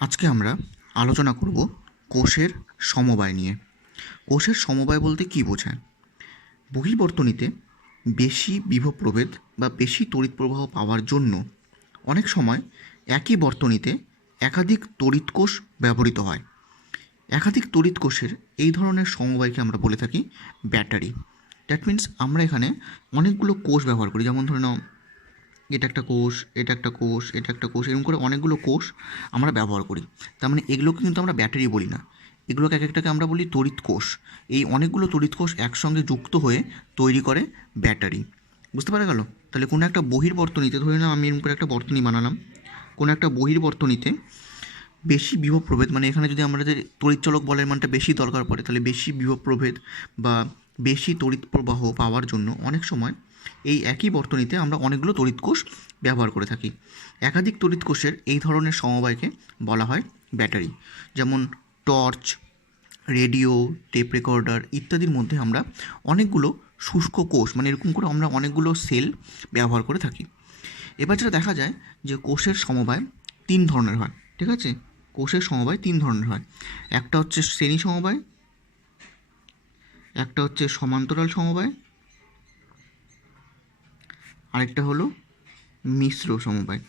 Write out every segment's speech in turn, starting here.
আজকে আমরা আলোচনা করব কোষের সমবায় নিয়ে। কোষের সমবায় বলতে কী বোঝায়? বহির্বর্তনীতে বেশি বিভব প্রভেদ বা বেশি তড়িৎ প্রবাহ পাওয়ার জন্য অনেক সময় একই বর্তনীতে একাধিক তড়িৎ কোষ ব্যবহৃত হয়। একাধিক তড়িৎ কোষের এই ধরনের সমবায়কে আমরা বলে থাকি ব্যাটারি। দ্যাট মিন্স আমরা এখানে অনেকগুলো কোষ ব্যবহার করি, যেমন ধরে নাও এটা একটা কোষ, এটা একটা কোষ, এটা একটা কোষ, এরকম করে অনেকগুলো কোষ আমরা ব্যবহার করি। তার মানে এগুলোকে কিন্তু আমরা ব্যাটারি বলি না, এগুলোকে এক একটাকে আমরা বলি তড়িৎ কোষ। এই অনেকগুলো তড়িৎ কোষ একসঙ্গে যুক্ত হয়ে তৈরি করে ব্যাটারি। বুঝতে পারা গেল? তাহলে কোনো একটা বহির্বর্তনীতে, ধরে নাও আমি এরকম করে একটা বর্তনী বানালাম, কোনো একটা বহির্বর্তনীতে বেশি বিভব প্রভেদ, মানে এখানে যদি আমাদের তড়িৎচলক বলের মানটা বেশি দরকার পড়ে, তাহলে বেশি বিভব প্রভেদ বা বেশি তড়িৎ প্রবাহ পাওয়ার জন্য অনেক সময় এই একই বর্তনীতে আমরা অনেকগুলো তড়িৎ কোষ ব্যবহার করে থাকি। একাধিক তড়িৎ কোষের এই ধরনের সমবায়কে বলা হয় ব্যাটারি। যেমন টর্চ, রেডিও, টেপ রেকর্ডার ইত্যাদির মধ্যে আমরা অনেকগুলো শুষ্ক কোষ, মানে এরকম করে আমরা অনেকগুলো সেল ব্যবহার করে থাকি। এবার যেটা দেখা যায় যে কোষের সমবায় তিন ধরনের হয়। ঠিক আছে, কোষের সমবায় তিন ধরনের হয়। একটা হচ্ছে শ্রেণী সমবায়, একটা হচ্ছে সমান্তরাল সমবায়, আরেকটা হলো মিশ্র সমবায়।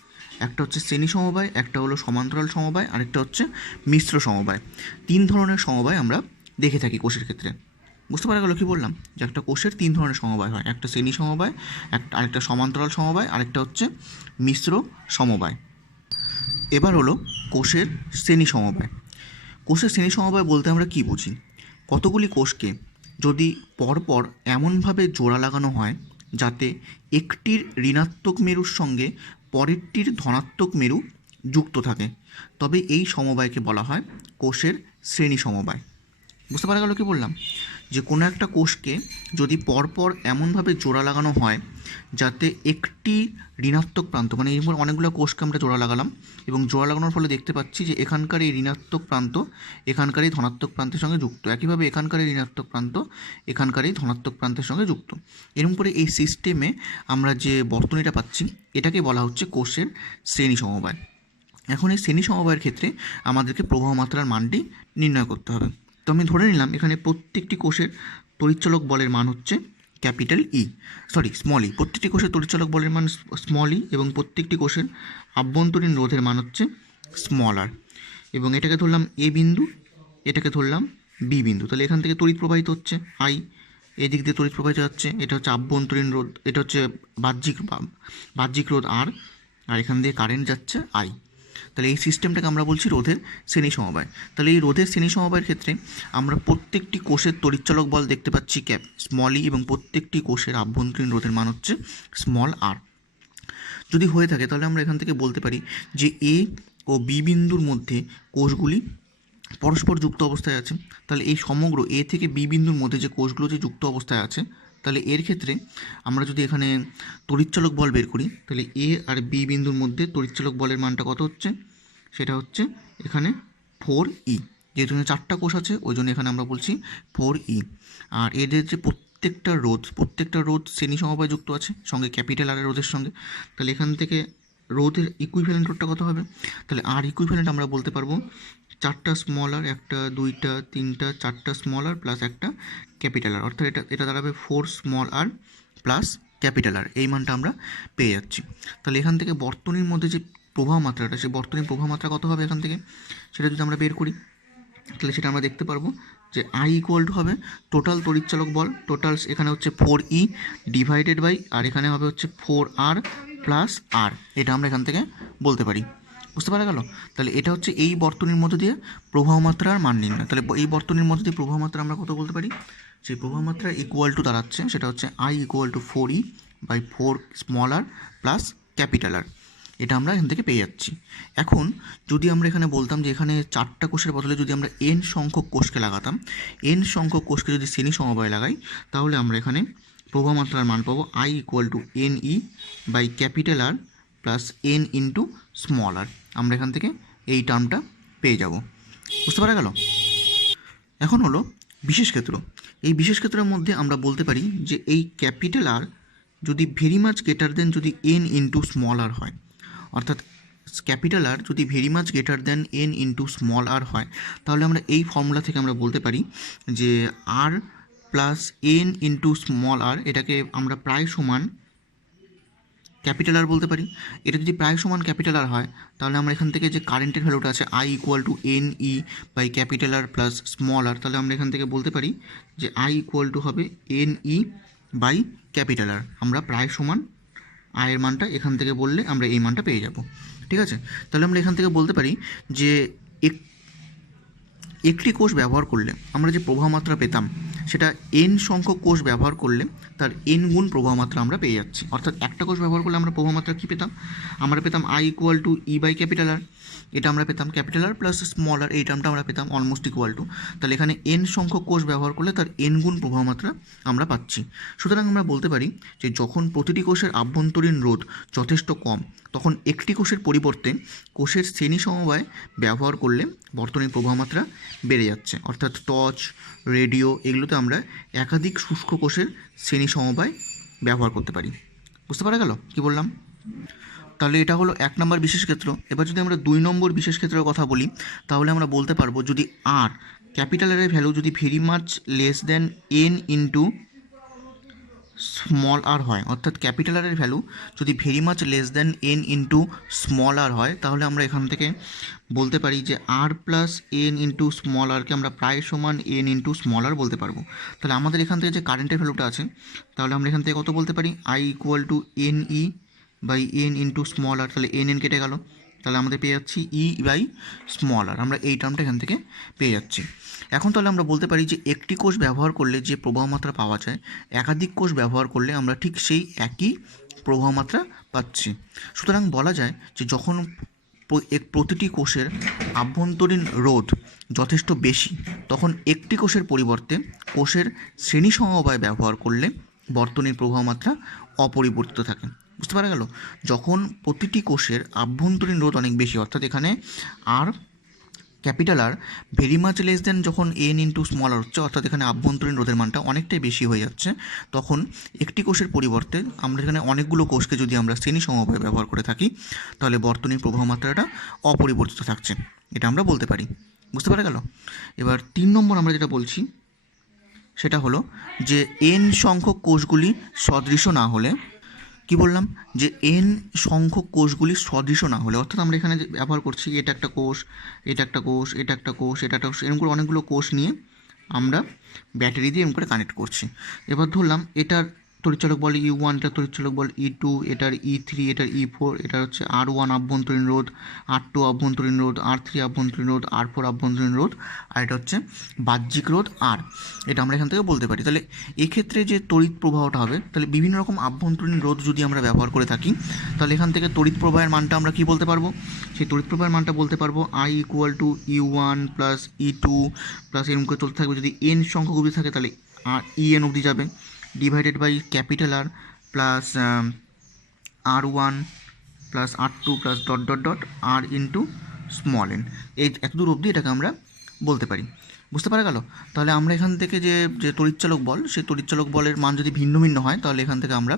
একটা হচ্ছে শ্রেণী সমবায়, একটা হলো সমান্তরাল সমবায়, আরেকটা হচ্ছে মিশ্র সমবায়। তিন ধরনের সমবায় আমরা দেখে থাকি কোষের ক্ষেত্রে। বুঝতে পারা গেল কী বললাম? যে একটা কোষের তিন ধরনের সমবায় হয়, একটা শ্রেণী সমবায়, আরেকটা সমান্তরাল সমবায়, আরেকটা হচ্ছে মিশ্র সমবায়। এবার হলো কোষের শ্রেণী সমবায়। কোষের শ্রেণী সমবায় বলতে আমরা কী বুঝি? কতগুলি কোষকে যদি পরপর এমনভাবে জোড়া লাগানো হয় যাতে একটির ঋণাত্মক মেরুর সঙ্গে পরেরটির ধনাত্মক মেরু যুক্ত থাকে, তবে এই সমবায়কে বলা হয় কোষের শ্রেণী সমবায়। বুঝতে পারা গেল কী বললাম? যে কোনো একটা কোষকে যদি পরপর এমনভাবে জোড়া লাগানো হয় যাতে একটি ঋণাত্মক প্রান্ত, মানে এই অনেকগুলো কোষকে আমরা জোড়া লাগালাম এবং জোড়া লাগানোর ফলে দেখতে পাচ্ছি যে এখানকার এই ঋণাত্মক প্রান্ত এখানকার এই ধনাত্মক প্রান্তের সঙ্গে যুক্ত, একইভাবে এখানকার এই ঋণাত্মক প্রান্ত এখানকার এই ধনাত্মক প্রান্তের সঙ্গে যুক্ত। এরকম করে এই সিস্টেমে আমরা যে বর্তনীটা পাচ্ছি এটাকে বলা হচ্ছে কোষের শ্রেণী সমবায়। এখন এই শ্রেণী সমবায়ের ক্ষেত্রে আমাদেরকে প্রবাহ মাত্রার মানটি নির্ণয় করতে হবে। তো আমি ধরে নিলাম এখানে প্রত্যেকটি কোষের তড়িৎচলক বলের মান হচ্ছে স্মল ই। প্রত্যেকটি কোষের তড়িৎচলক বলের মান স্মল ই এবং প্রত্যেকটি কোষের আভ্যন্তরীণ রোধের মান হচ্ছে স্মল আর। এবং এটাকে ধরলাম এ বিন্দু, এটাকে ধরলাম বি বিন্দু। তাহলে এখান থেকে তড়িৎ প্রবাহিত হচ্ছে আই, এদিক দিয়ে তড়িৎ প্রবাহিত যাচ্ছে, এটা হচ্ছে আভ্যন্তরীণ রোধ, এটা হচ্ছে বাহ্যিক রোধ আর এখান দিয়ে কারেন্ট যাচ্ছে আই। তাহলে এই সিস্টেমটাকে আমরা বলছি রোধের শ্রেণী সমবায়। তাহলে এই রোধের শ্রেণী সমবায়ের ক্ষেত্রে আমরা প্রত্যেকটি কোষের তড়িৎচলক বল দেখতে পাচ্ছি স্মল ই এবং প্রত্যেকটি কোষের আভ্যন্তরীণ রোধের মান হচ্ছে স্মল আর। যদি হয়ে থাকে তাহলে আমরা এখান থেকে বলতে পারি যে এ ও বি বিন্দুর মধ্যে কোষগুলি পরস্পর যুক্ত অবস্থায় আছে। তাহলে এই সমগ্র এ থেকে বি বিন্দুর মধ্যে যে কোষগুলো যে যুক্ত অবস্থায় আছে, তাহলে এর ক্ষেত্রে আমরা যদি এখানে তড়িৎচলক বল বের করি, তাহলে এ আর বি বিন্দুর মধ্যে তড়িৎচলক বলের মানটা কত হচ্ছে? সেটা হচ্ছে এখানে 4E। যেহেতু এখানে চারটা কোষ আছে ওই জন্য এখানে আমরা বলছি 4E। আর এদের যে প্রত্যেকটা রোধ শ্রেণী সমবায় যুক্ত আছে সঙ্গে ক্যাপিটাল আর রোধের সঙ্গে। তাহলে এখান থেকে রোধের ইকুইভ্যালেন্ট রোধটা কত হবে? তাহলে আর ইকুইভ্যালেন্ট আমরা বলতে পারবো চারটা স্মল আর, একটা দুইটা তিনটা চারটা স্মল আর প্লাস একটা ক্যাপিটাল আর, অর্থাৎ এটা দাঁড়াবে 4 স্মল আর প্লাস ক্যাপিটাল আর। এই মানটা আমরা পেয়ে যাচ্ছি। তাহলে এখান থেকে বর্তনীর মধ্যে যে প্রবাহ মাত্রাটা, সেই বর্তনীর প্রবাহ মাত্রা কত হবে এখান থেকে সেটা যদি আমরা বের করি, তাহলে সেটা আমরা দেখতে পারবো যে আই ইকুয়াল টু হবে টোটাল তড়িৎচালক বল, টোটাল এখানে হচ্ছে 4E ডিভাইডেড বাই, আর এখানে হবে হচ্ছে 4R প্লাস আর। এটা আমরা এখান থেকে বলতে পারি। বুঝতে পারা গেল? তাহলে এটা হচ্ছে এই বর্তনীর মধ্যে দিয়ে প্রবাহ মাত্রার মান নির্ণয়। তাহলে এই বর্তনীর মধ্যে দিয়ে প্রবাহ মাত্রা আমরা কত বলতে পারি? সেই প্রবাহ মাত্রা ইকুয়াল টু দাঁড়াচ্ছে সেটা হচ্ছে I equal to 4E by 4 small r plus capital R. এটা আমরা এখান থেকে পেয়ে যাচ্ছি। এখন যদি আমরা এখানে বলতাম যে এখানে চারটা কোষের বদলে যদি আমরা এন সংখ্যক কোষকে লাগাতাম, এন সংখ্যক কোষকে যদি শ্রেণী সমবায় লাগাই, তাহলে আমরা এখানে প্রবাহ মাত্রার মান পাবো I equal to NE by capital R plus N into small R. আমরা এখান থেকে এই টার্মটা পেয়ে যাব। বুঝতে পারা গেল? এখন হলো বিশেষ ক্ষেত্র। এই বিশেষ ক্ষেত্রের মধ্যে আমরা বলতে পারি যে এই ক্যাপিটাল আর যদি ভেরি মাচ গ্রেটার দেন যদি এন ইন্টু স্মল আর হয়, অর্থাৎ ক্যাপিটাল আর যদি very much greater than N into small R হয়, তাহলে আমরা এই ফর্মুলা থেকে আমরা বলতে পারি যে R plus N into small R এটাকে আমরা প্রায় সমান ক্যাপিটাল আর বলতে পারি। এটা যদি প্রায় সমান ক্যাপিটাল আর হয়, তাহলে আমরা এখান থেকে যে কারেন্টের ভ্যালুটা আছে I equal to N E by capital R plus small R, তাহলে আমরা এখান থেকে বলতে পারি যে আই ইকুয়াল টু হবে N E by capital R. আমরা প্রায় সমান আয়ের মানটা এখান থেকে বললে আমরা এই মানটা পেয়ে যাব। ঠিক আছে, তাহলে আমরা এখান থেকে বলতে পারি যে একটি কোষ ব্যবহার করলে আমরা যে প্রবাহ মাত্রা পেতাম সেটা এন সংখ্যক কোষ ব্যবহার করলে তার এন গুণ প্রবাহ মাত্রা আমরা পেয়ে যাচ্ছি। অর্থাৎ একটা কোষ ব্যবহার করলে আমরা প্রবাহ মাত্রা কী পেতাম, আমরা পেতাম I equal to E by capital R, এটা আমরা পেতাম capital R plus small r, এই টার্মটা আমরা পেতাম অলমোস্ট ইকুয়াল টু। তাহলে এখানে এন সংখ্যক কোষ ব্যবহার করলে তার এন গুণ প্রবাহ মাত্রা আমরা পাচ্ছি। সুতরাং আমরা বলতে পারি যে যখন প্রতিটি কোষের আভ্যন্তরীণ রোধ যথেষ্ট কম, তখন একটি কোষের পরিবর্তে কোষের শ্রেণী সমবায় ব্যবহার করলে বর্তনীর প্রবাহ মাত্রা বেড়ে যাচ্ছে। অর্থাৎ টর্চ, রেডিও এগুলোতে আমরা একাধিক শুষ্ক কোষের শ্রেণী সমবায় ব্যবহার করতে পারি। বুঝতে পারা গেল কী বললাম? তাহলে এটা হলো 1 নম্বর বিশেষ ক্ষেত্র। এবার যদি আমরা 2 নম্বর বিশেষ ক্ষেত্রের কথা বলি, তাহলে আমরা বলতে পারবো যদি আর ক্যাপিটাল আরের ভ্যালু যদি very much less than N into small R হয়, অর্থাৎ ক্যাপিটাল আরের ভ্যালু যদি very much less than N into small R হয়, তাহলে আমরা এখান থেকে বলতে পারি যে R plus N into small আরকে আমরা প্রায় সমান এন ইন্টু স্মল আর বলতে পারবো। তাহলে আমাদের এখান থেকে যে কারেন্টের ভ্যালুটা আছে, তাহলে আমরা এখান থেকে কত বলতে পারি, I equal to N E by N into small R. তাহলে এন কেটে গেল, তাহলে আমাদের পেয়ে যাচ্ছি ই বাই স্মল আর। আমরা এই টার্মটা এখান থেকে পেয়ে যাচ্ছি। এখন তাহলে আমরা বলতে পারি যে একটি কোষ ব্যবহার করলে যে প্রবাহ মাত্রা পাওয়া যায়, একাধিক কোষ ব্যবহার করলে আমরা ঠিক সেই একই প্রবাহ মাত্রা পাচ্ছি। সুতরাং বলা যায় যে যখন প্রতিটি কোষের আভ্যন্তরীণ রোধ যথেষ্ট বেশি, তখন একটি কোষের পরিবর্তে কোষের শ্রেণী সমবায় ব্যবহার করলে বর্তনীর প্রবাহ মাত্রা অপরিবর্তিত থাকে। বুঝতে পারা গেল? যখন প্রতিটি কোষের আভ্যন্তরীণ রোধ অনেক বেশি, অর্থাৎ এখানে আর capital R very much less than যখন এন ইন্টু স্মল আর হচ্ছে, অর্থাৎ এখানে আভ্যন্তরীণ রোধের মানটা অনেকটাই বেশি হয়ে যাচ্ছে, তখন একটি কোষের পরিবর্তে আমরা এখানে অনেকগুলো কোষকে যদি আমরা শ্রেণী সমবায় ব্যবহার করে থাকি, তাহলে বর্তনীর প্রবাহ মাত্রাটা অপরিবর্তিত থাকছে, এটা আমরা বলতে পারি। বুঝতে পারা গেল? এবার 3 নম্বর আমরা যেটা বলছি সেটা হলো যে এন সংখ্যক কোষগুলি সদৃশ না হলে, কি বললাম, যে এন সংখ্যক কোষগুলি সদৃশ না হলে, অর্থাৎ আমরা এখানে ব্যবহার করছি এটা একটা কোষ, এটা একটা কোষ, এটা একটা কোষ, এটা একটা কোষ, এরকম করে অনেকগুলো কোষ নিয়ে আমরা ব্যাটারি দিয়ে এরকম করে কানেক্ট করছি। এবার ধরলাম এটার তড়িৎচালক বল E1, এটার তড়িৎচালক বল E2, এটার E3, এটার E4, এটা হচ্ছে R1 আভ্যন্তরীণ রোধ, R2 আভ্যন্তরীণ রোধ, R3 আভ্যন্তরীণ রোধ, R4 আভ্যন্তরীণ রোধ, আর এটা হচ্ছে বাহ্যিক রোধ R। এটা আমরা এখান থেকে বলতে পারি। তাহলে এক্ষেত্রে যে তড়িৎ প্রবাহটা হবে, তাহলে বিভিন্ন রকম আভ্যন্তরীণ রোধ যদি আমরা ব্যবহার করে থাকি, তাহলে এখান থেকে তড়িৎ প্রবাহের মানটা আমরা কী বলতে পারবো, সেই তড়িৎ প্রবাহের মানটা বলতে পারবো I equal two E1 plus E2 plus এরকম করে চলতে থাকবে। যদি এন সংখ্যক অবধি থাকে তাহলে EN অবধি যাবে, divided by capital R plus R1 plus R2 plus dot dot dot r into small n. এই এতদূর অবধি এটাকে আমরা বলতে পারি। বুঝতে পারা গেল? তাহলে আমরা এখান থেকে যে যে তড়িৎচালক বল, সেই তড়িৎচালক বলের মান যদি ভিন্ন ভিন্ন হয়, তাহলে এখান থেকে আমরা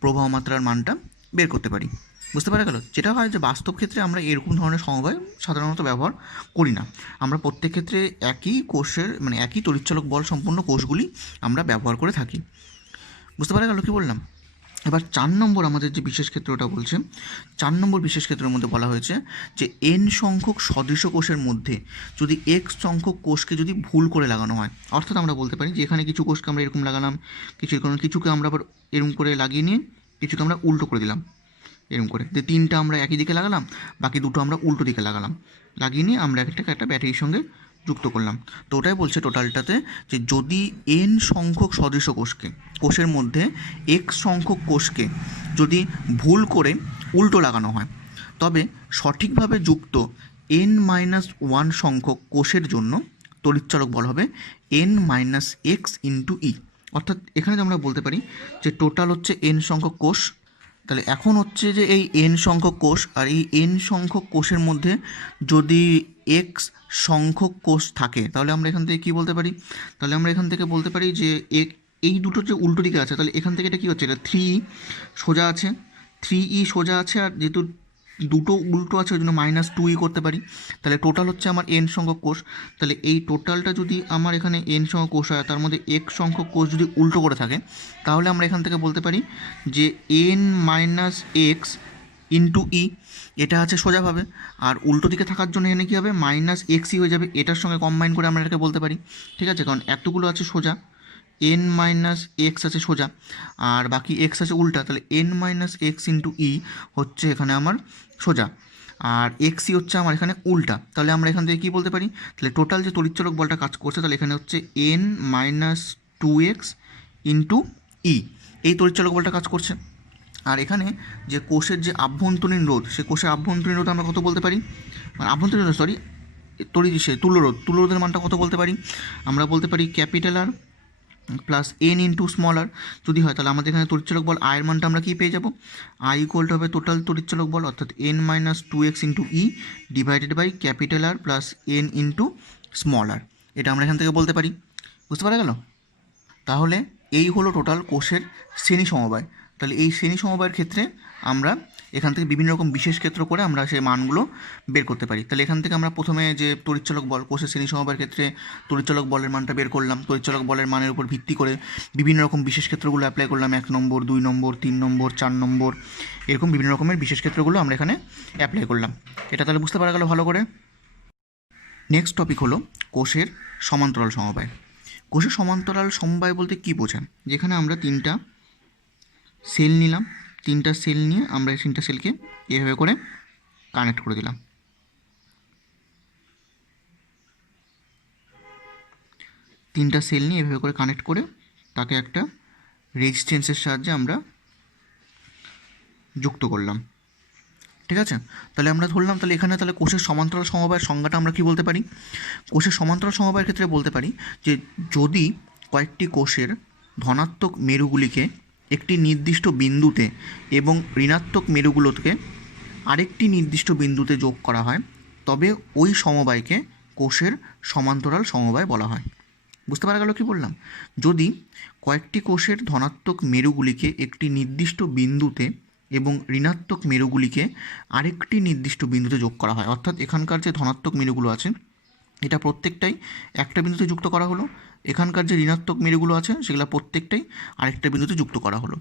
প্রবাহ মাত্রার মানটা বের করতে পারি। বুঝতে পারা গেল? যেটা হয় যে বাস্তব ক্ষেত্রে আমরা এরকম ধরনের সমবায় সাধারণত ব্যবহার করি না। আমরা প্রত্যেক ক্ষেত্রে একই কোষের মানে একই তড়িৎচালক বল সম্পন্ন কোষগুলি আমরা ব্যবহার করে থাকি। বুঝতে পারা গেল কী বললাম? এবার 4 নম্বর আমাদের যে বিশেষ ক্ষেত্রটা বলছে, 4 নম্বর বিশেষ ক্ষেত্রের মধ্যে বলা হয়েছে যে এন সংখ্যক সদৃশ কোষের মধ্যে যদি এক্স সংখ্যক কোষকে যদি ভুল করে লাগানো হয়, অর্থাৎ আমরা বলতে পারি যে এখানে কিছু কোষকে আমরা এরকম লাগালাম, কিছুকে আমরা আবার এরকম করে লাগিয়ে নিয়ে কিছুকে আমরা উল্টো করে দিলাম, এরকম করে যে 3টা আমরা একই দিকে লাগালাম, বাকি 2টো আমরা উল্টো দিকে লাগালাম, লাগিয়ে নিয়ে আমরা একটা ব্যাটারির সঙ্গে যুক্ত করলাম। তো ওটাই বলছে টোটালটাতে যে যদি এন সংখ্যক সদৃশ কোষের মধ্যে এক্স সংখ্যক কোষকে যদি ভুল করে উল্টো লাগানো হয়, তবে সঠিকভাবে যুক্ত n-1 সংখ্যক কোষের জন্য তড়িৎচালক বল হবে n-x ইন্টু ই। অর্থাৎ এখানে আমরা বলতে পারি যে টোটাল হচ্ছে n সংখ্যক কোষ। তাহলে এখন হচ্ছে যে এই n সংখ্যক কোষ, আর এই n সংখ্যক কোষের মধ্যে যদি x সংখ্যক কোষ থাকে, তাহলে আমরা এখান থেকে কী বলতে পারি, তাহলে আমরা এখান থেকে বলতে পারি যে এই দুটো যে উল্টো দিকে আছে, তাহলে এখান থেকে এটা কী হচ্ছে, এটা 3 সোজা আছে, 3e সোজা আছে, আর যেহেতু দুটো উল্টো আছে ওই জন্য -2e করতে পারি। তাহলে টোটাল হচ্ছে আমার n সংখ্যক কোষ। তাহলে এই টোটালটা যদি আমার এখানে n সংখ্যক কোষ হয়, তার মধ্যে x সংখ্যক কোষ যদি উল্টো করে থাকে, তাহলে আমরা এখান থেকে বলতে পারি যে n - x ইন্টু ই, এটা আছে সোজাভাবে। আর উল্টো দিকে থাকার জন্য এখানে কী হবে, -xই হয়ে যাবে। এটার সঙ্গে কম্বাইন করে আমরা এটাকে বলতে পারি, ঠিক আছে? কারণ এতগুলো আছে সোজা, n - x আছে সোজা, আর বাকি x আছে উল্টা। তাহলে n - x ইন্টু ই হচ্ছে এখানে আমার সোজা, আর xই হচ্ছে আমার এখানে উল্টা। তাহলে আমরা এখান থেকে কী বলতে পারি, তাহলে টোটাল যে তড়িৎচলক বলটা কাজ করছে, তাহলে এখানে হচ্ছে n - 2x ইন্টু ই, এই তড়িৎচলক বলটা কাজ করছে। আর এখানে যে কোষের যে আভ্যন্তরীণ রোধ, সে কোষের আভ্যন্তরীণ রোধ আমরা কত বলতে পারি, মানে আভ্যন্তরীণ রোধ সরি তুল্যরোধের মানটা কত বলতে পারি, আমরা বলতে পারি capital R plus n into small R. যদি হয় তাহলে আমাদের এখানে তড়িৎচলক বল আয়ের মানটা আমরা কী পেয়ে যাব, আই ইকুয়াল হবে টোটাল তড়িৎচলক বল অর্থাৎ n - 2x into E divided by capital R plus n into small আর। এটা আমরা এখান থেকে বলতে পারি। বুঝতে পারা গেল? তাহলে এই হলো টোটাল কোষের শ্রেণী সমবায়। তাহলে এই শ্রেণী সমবায়ের ক্ষেত্রে আমরা এখান থেকে বিভিন্ন রকম বিশেষ ক্ষেত্র করে আমরা সেই মানগুলো বের করতে পারি। তাহলে এখান থেকে আমরা প্রথমে যে তড়িৎচলক বল, কোষের শ্রেণী সমবায়ের ক্ষেত্রে তড়িৎচলক বলের মানটা বের করলাম। তড়িৎচলক বলের মানের উপর ভিত্তি করে বিভিন্ন রকম বিশেষ ক্ষেত্রগুলো অ্যাপ্লাই করলাম, 1 নম্বর 2 নম্বর 3 নম্বর 4 নম্বর, এরকম বিভিন্ন রকমের বিশেষ ক্ষেত্রগুলো আমরা এখানে অ্যাপ্লাই করলাম। এটা তাহলে বুঝতে পারা গেল ভালো করে। নেক্সট টপিক হলো কোষের সমান্তরাল সমবায়। কোষের সমান্তরাল সমবায় বলতে কী বোঝায়, যেখানে আমরা 3টা সেল নিলাম, 3টা সেল নিয়ে আমরা এই 3টা সেলকে এভাবে করে কানেক্ট করে দিলাম। 3টা সেল নিয়ে এভাবে করে কানেক্ট করে তাকে একটা রেজিস্ট্যান্সের সাহায্যে আমরা যুক্ত করলাম, ঠিক আছে? তাহলে আমরা ধরলাম, তাহলে এখানে তাহলে কোষের সমান্তরাল সমবায়ের সংজ্ঞাটা আমরা কী বলতে পারি, কোষের সমান্তরাল সমবায়ের ক্ষেত্রে বলতে পারি যে যদি কয়েকটি কোষের ধনাত্মক মেরুগুলিকে একটি নির্দিষ্ট বিন্দুতে এবং ঋণাত্মক মেরুগুলোকে আরেকটি নির্দিষ্ট বিন্দুতে যোগ করা হয়, তবে ওই সমবায়কে কোষের সমান্তরাল সমবায় বলা হয়। বুঝতে পারা গেল কী বললাম? যদি কয়েকটি কোষের ধনাত্মক মেরুগুলিকে একটি নির্দিষ্ট বিন্দুতে এবং ঋণাত্মক মেরুগুলিকে আরেকটি নির্দিষ্ট বিন্দুতে যোগ করা হয়, অর্থাৎ এখানকার যে ধনাত্মক মেরুগুলো আছে এটা প্রত্যেকটাই একটা বিন্দুতে যুক্ত করা হলো, এখানকার যে ঋণাত্মক মেরুগুলো আছে সেগুলো প্রত্যেকটাই আরেকটা বিন্দুতে যুক্ত করা হলো।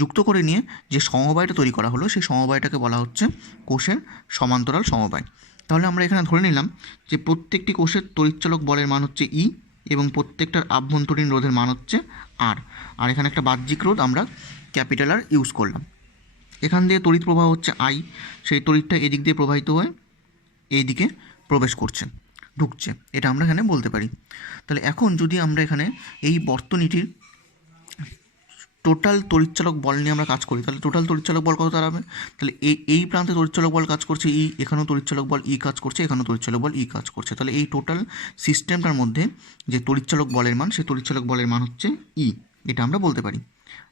যুক্ত করে নিয়ে যে সমবায়টা তৈরি করা হলো, সেই সমবায়টাকে বলা হচ্ছে কোষের সমান্তরাল সমবায়। তাহলে আমরা এখানে ধরে নিলাম যে প্রত্যেকটি কোষের তড়িৎচলক বলের মান হচ্ছে ই এবং প্রত্যেকটার আভ্যন্তরীণ রোধের মান হচ্ছে আর। আর এখানে একটা বাহ্যিক রোধ আমরা ক্যাপিটাল আর ইউজ করলাম। এখান দিয়ে তড়িৎ প্রবাহ হচ্ছে আই, সেই তড়িৎটা এদিক দিয়ে প্রবাহিত হয়ে এই দিকে প্রবেশ করছে, ঢুকছে, এটা আমরা এখানে বলতে পারি। তাহলে এখন যদি আমরা এখানে এই বর্তনীটির টোটাল তড়িৎচালক বল নিয়ে আমরা কাজ করি, তাহলে টোটাল তড়িৎচালক বল কত দাঁড়াবে, তাহলে এই প্রান্তে তড়িৎচালক বল কাজ করছে ই, এখানেও তড়িৎচালক বল ই কাজ করছে, এখানেও তড়িৎচালক বল ই কাজ করছে। তাহলে এই টোটাল সিস্টেমটার মধ্যে যে তড়িৎচালক বলের মান, সেই তড়িৎচালক বলের মান হচ্ছে ই, এটা আমরা বলতে পারি,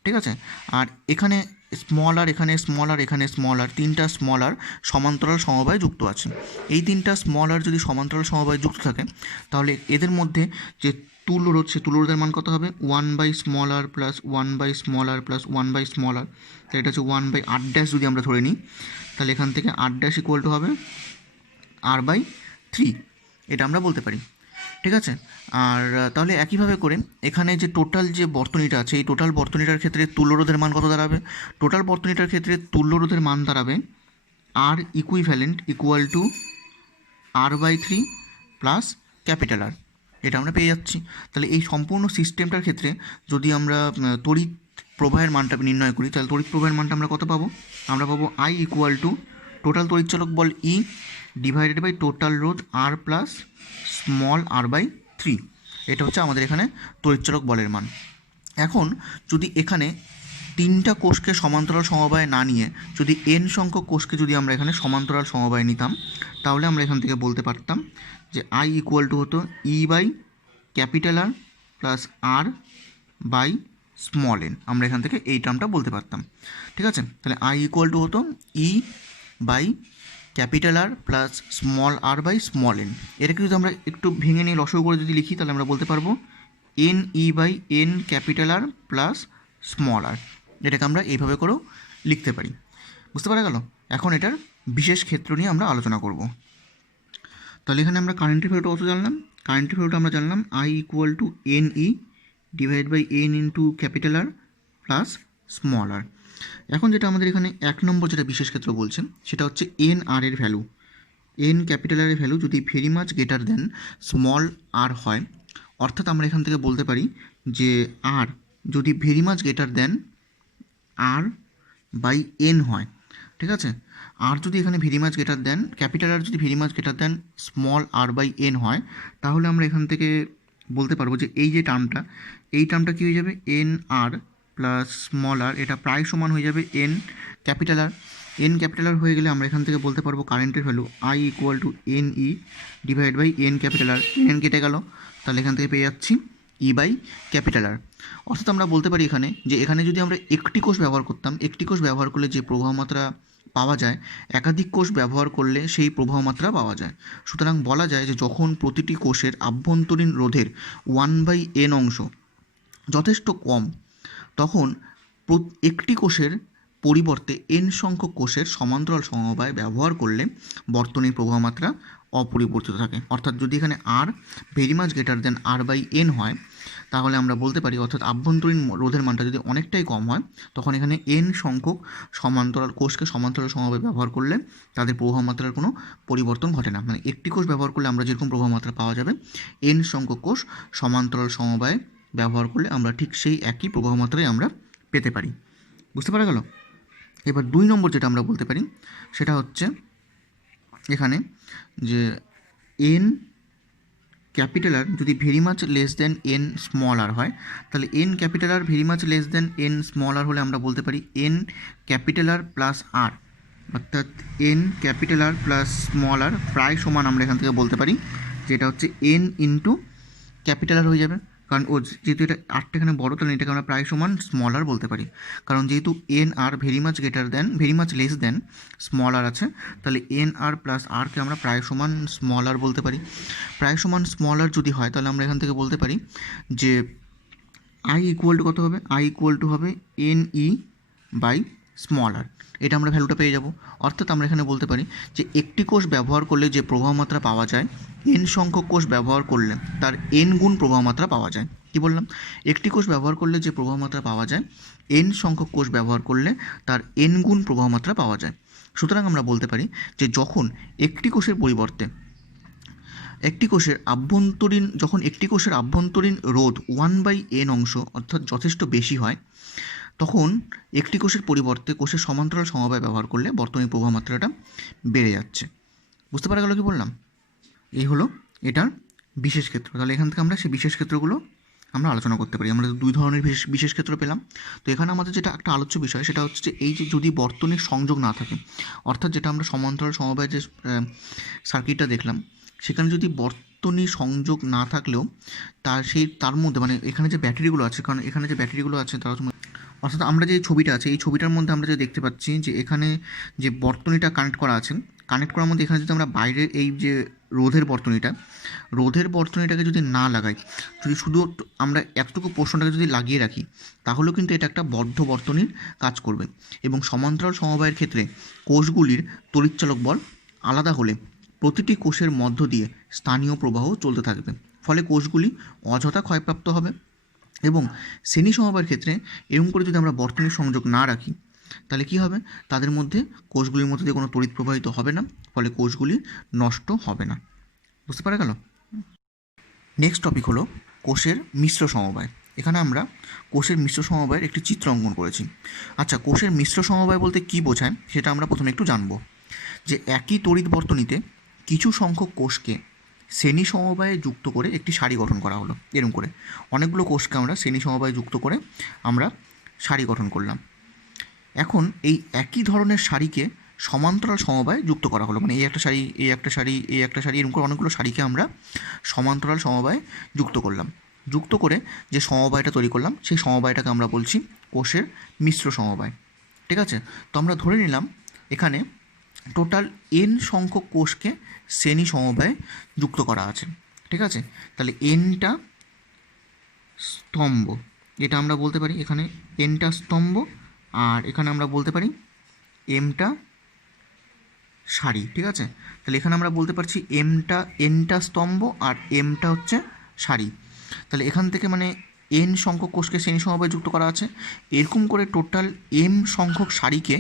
ঠিক আছে? আর এখানে স্মল আর, এখানে স্মল আর, এখানে স্মল আর, 3টা স্মল আর সমান্তরাল সমবায় যুক্ত আছে। এই 3টা স্মল আর যদি সমান্তরাল সমবায় যুক্ত থাকে, তাহলে এদের মধ্যে যে তুল্যরোধ, সে তুল্যরোধের মান কত হবে, 1/স্মল আর প্লাস 1/স্মল আর প্লাস 1/স্মল আর। তাহলে এটা হচ্ছে 1/r' যদি আমরা ধরে নিই, তাহলে এখান থেকে r' ইকুয়াল টু হবে r/3, এটা আমরা বলতে পারি, ঠিক আছে? আর তাহলে একইভাবে করে এখানে যে টোটাল যে বর্তনীটা আছে, এই টোটাল বর্তনীটার ক্ষেত্রে তুল্যরোধের মান কত দাঁড়াবে, টোটাল বর্তনীটার ক্ষেত্রে তুল্যরোধের মান দাঁড়াবে R equivalent equal to r/3 plus capital R, এটা আমরা পেয়ে যাচ্ছি। তাহলে এই সম্পূর্ণ সিস্টেমটার ক্ষেত্রে যদি আমরা তড়িৎ প্রবাহের মানটা নির্ণয় করি, তাহলে তড়িৎ প্রবাহের মানটা আমরা কত পাবো, আমরা পাবো আই ইকুয়াল টু টোটাল তড়িৎচালক বল ই ডিভাইডেড বাই টোটাল রোধ আর প্লাস স্মল r/3, এটা হচ্ছে আমাদের এখানে তড়িৎচালক বলের মান। এখন যদি এখানে 3টা কোষকে সমান্তরাল সমবায় না নিয়ে যদি n সংখ্যক কোষকে যদি আমরা এখানে সমান্তরাল সমবায় নিতাম, তাহলে আমরা এখান থেকে বলতে পারতাম যে আই ইকুয়াল টু হতো E by capital R plus R by small N, আমরা এখান থেকে এই টার্মটা বলতে পারতাম, ঠিক আছে? তাহলে আই ইকুয়াল টু হতো E by capital R plus small R by small N. এটাকে যদি আমরা একটু ভেঙে নিয়ে লসাগু করে যদি লিখি, তাহলে আমরা বলতে পারবো N E by N capital R plus small R. এটাকে আমরা এইভাবে করেও লিখতে পারি। বুঝতে পারা গেল? এখন এটার বিশেষ ক্ষেত্র নিয়ে আমরা আলোচনা করব। তাহলে এখানে আমরা কারেন্টের ভ্যালুটা কত জানলাম? কারেন্টের ভ্যালুটা আমরা জানলাম I equal to N E divide by N into capital R plus small R. এখন যেটা আমাদের এখানে 1 নম্বর যেটা বিশেষ ক্ষেত্র বলছে সেটা হচ্ছে এন আর এর ভ্যালু, এন ক্যাপিটাল আর এর ভ্যালু যদি very much greater than small R হয়, অর্থাৎ আমরা এখান থেকে বলতে পারি যে আর যদি very much greater than R by N হয়, ঠিক আছে। আর যদি এখানে very much greater than capital R যদি very much greater than small R by N হয়, তাহলে আমরা এখান থেকে বলতে পারবো যে এই যে টার্মটা, এই টার্মটা কী হয়ে যাবে, এন আর প্লাস স্মল আর, এটা প্রায় সমান হয়ে যাবে n capital R. N capital R হয়ে গেলে আমরা এখান থেকে বলতে পারবো কারেন্টের value I equal to N E divide by N capital R. এন কেটে গেল, তাহলে এখান থেকে পেয়ে যাচ্ছি ই বাই ক্যাপিটাল আর। অর্থাৎ আমরা বলতে পারি এখানে যে এখানে যদি আমরা একটি কোষ ব্যবহার করতাম, একটি কোষ ব্যবহার করলে যে প্রবাহ মাত্রা পাওয়া যায়, একাধিক কোষ ব্যবহার করলে সেই প্রবাহ মাত্রা পাওয়া যায়। সুতরাং বলা যায় যে যখন প্রতিটি কোষের আভ্যন্তরীণ রোধের 1/n অংশ যথেষ্ট কম, তখন একটি কোষের পরিবর্তে n সংখ্যক কোষের সমান্তরাল সমবায় ব্যবহার করলে বর্তনীর প্রবাহ মাত্রা অপরিবর্তিত থাকে। অর্থাৎ যদি এখানে R very much greater than R by N হয়, তাহলে আমরা বলতে পারি অর্থাৎ আভ্যন্তরীণ রোধের মানটা যদি অনেকটাই কম হয়, তখন এখানে n সংখ্যক সমান্তরাল কোষকে সমান্তরাল সমবায় ব্যবহার করলে তাদের প্রবাহ মাত্রার কোনো পরিবর্তন ঘটে না। মানে একটি কোষ ব্যবহার করলে আমরা যেরকম প্রবাহ মাত্রা পাওয়া যাবে, n সংখ্যক কোষ সমান্তরাল সমবায় ব্যবহার করলে আমরা ঠিক সেই একই প্রবাহ মাত্রাই আমরা পেতে পারি। বুঝতে পারা গেল? এবার 2 নম্বর যেটা আমরা বলতে পারি সেটা হচ্ছে এখানে যে এন ক্যাপিটাল আর যদি very much less than N small R হয়, তাহলে N capital R very much less than N small R হলে আমরা বলতে পারি N capital R plus R, অর্থাৎ N capital R plus small R প্রায় সমান আমরা এখান থেকে বলতে পারি যেটা হচ্ছে এন ইন্টু ক্যাপিটাল আর হয়ে যাবে। কারণ যেহেতু এটা আরটা এখানে বড়ো, তাহলে এটাকে আমরা প্রায় সমান স্মল আর বলতে পারি। কারণ যেহেতু N R very much greater than very much less than small R আছে, তাহলে এন আর প্লাস আরকে আমরা প্রায় সমান স্মল আর বলতে পারি। প্রায় সমান স্মল আর যদি হয়, তাহলে আমরা এখান থেকে বলতে পারি যে আই ইকুয়াল টু কত হবে, আই ইকুয়াল টু হবে এন ই বাই স্মল আর। এটা আমরা ভ্যালুটা পেয়ে যাব। অর্থাৎ আমরা এখানে বলতে পারি যে একটি কোষ ব্যবহার করলে যে প্রবাহ মাত্রা পাওয়া যায়, এন সংখ্যক কোষ ব্যবহার করলে তার এন গুণ প্রবাহ মাত্রা পাওয়া যায়। কি বললাম? একটি কোষ ব্যবহার করলে যে প্রবাহ মাত্রা পাওয়া যায়, এন সংখ্যক কোষ ব্যবহার করলে তার এন গুণ প্রবাহ মাত্রা পাওয়া যায়। সুতরাং আমরা বলতে পারি যে যখন একটি কোষের পরিবর্তে একটি কোষের আভ্যন্তরীণ রোধ 1/n অংশ অর্থাৎ যথেষ্ট বেশি হয়, তখন একটি কোষের পরিবর্তে কোষের সমান্তরাল সমবায় ব্যবহার করলে বর্তনীর প্রবাহ মাত্রাটা বেড়ে যাচ্ছে। বুঝতে পারা গেল কি বললাম? এই হলো এটার বিশেষ ক্ষেত্র। তাহলে এখান থেকে আমরা সেই বিশেষ ক্ষেত্রগুলো আমরা আলোচনা করতে পারি। আমরা 2 ধরনের বিশেষ ক্ষেত্র পেলাম। তো এখানে আমাদের যেটা একটা আলোচ্য বিষয় সেটা হচ্ছে যে এই যে যদি বর্তনীর সংযোগ না থাকে, অর্থাৎ যেটা আমরা সমান্তরাল সমবায়ের যে সার্কিটটা দেখলাম, সেখানে যদি বর্তনী সংযোগ না থাকলেও তার মধ্যে মানে এখানে যে ব্যাটারিগুলো আছে, কারণ এখানে যে ব্যাটারিগুলো আছে তার অর্থাৎ আমরা যে ছবিটা আছে এই ছবিটার মধ্যে আমরা যে দেখতে পাচ্ছি যে এখানে যে বর্তনীটা কানেক্ট করা আছে, কানেক্ট করার মধ্যে এখানে যদি আমরা বাইরের এই যে রোধের বর্তনীটাকে যদি না লাগাই, যদি শুধু আমরা এতটুকু পোর্শনটাকে যদি লাগিয়ে রাখি, তাহলেও কিন্তু এটা একটা বদ্ধ বর্তনীর কাজ করবে। এবং সমান্তরাল সমবায়ের ক্ষেত্রে কোষগুলির তড়িৎচালক বল আলাদা হলে প্রতিটি কোষের মধ্য দিয়ে স্থানীয় প্রবাহ চলতে থাকবে, ফলে কোষগুলি অযথা ক্ষয়প্রাপ্ত হবে। এবং শ্রেণী সমবায়ের ক্ষেত্রে এরকম করে যদি আমরা বর্তনীর সংযোগ না রাখি, তাহলে কি হবে, তাদের মধ্যে কোষগুলির মধ্যে দিয়ে কোনো তড়িৎ প্রবাহিত হবে না, ফলে কোষগুলি নষ্ট হবে না। বুঝতে পারা গেল? নেক্সট টপিক হলো কোষের মিশ্র সমবায়। এখানে আমরা কোষের মিশ্র সমবায়ের একটি চিত্র অঙ্কন করেছি। আচ্ছা, কোষের মিশ্র সমবায় বলতে কী বোঝায় সেটা আমরা প্রথমে একটু জানবো। যে একই তড়িৎ বর্তনীতে কিছু সংখ্যক কোষকে শ্রেণী সমবায়ে যুক্ত করে একটি সারি গঠন করা হলো। এরকম করে অনেকগুলো কোষকে আমরা শ্রেণী সমবায়ে যুক্ত করে আমরা সারি গঠন করলাম। এখন এই একই ধরনের সারিকে সমান্তরাল সমবায়ে যুক্ত করা হলো, মানে এই একটা সারি, এই একটা সারি, এই একটা সারি, এরকম করে অনেকগুলো সারিকে আমরা সমান্তরাল সমবায়ে যুক্ত করলাম। যুক্ত করে যে সমবায়টা তৈরি করলাম, সেই সমবায়টাকে আমরা বলছি কোষের মিশ্র সমবায়। ঠিক আছে? তো আমরা ধরে নিলাম এখানে টোটাল এন সংখ্যক কোষকে শ্রেণী সমবায়ে যুক্ত করা আছে। ঠিক আছে? তাহলে এনটা স্তম্ভ, এটা আমরা বলতে পারি এখানে এনটা স্তম্ভ, আর এখানে আমরা বলতে পারি এমটা সারি, ঠিক আছে। তাহলে এখানে আমরা বলতে পারছি এনটা স্তম্ভ আর এমটা হচ্ছে সারি। তাহলে এখান থেকে মানে এন সংখ্যক কোষকে শ্রেণী সমবায় যুক্ত করা আছে, এরকম করে টোটাল এম সংখ্যক সারিকে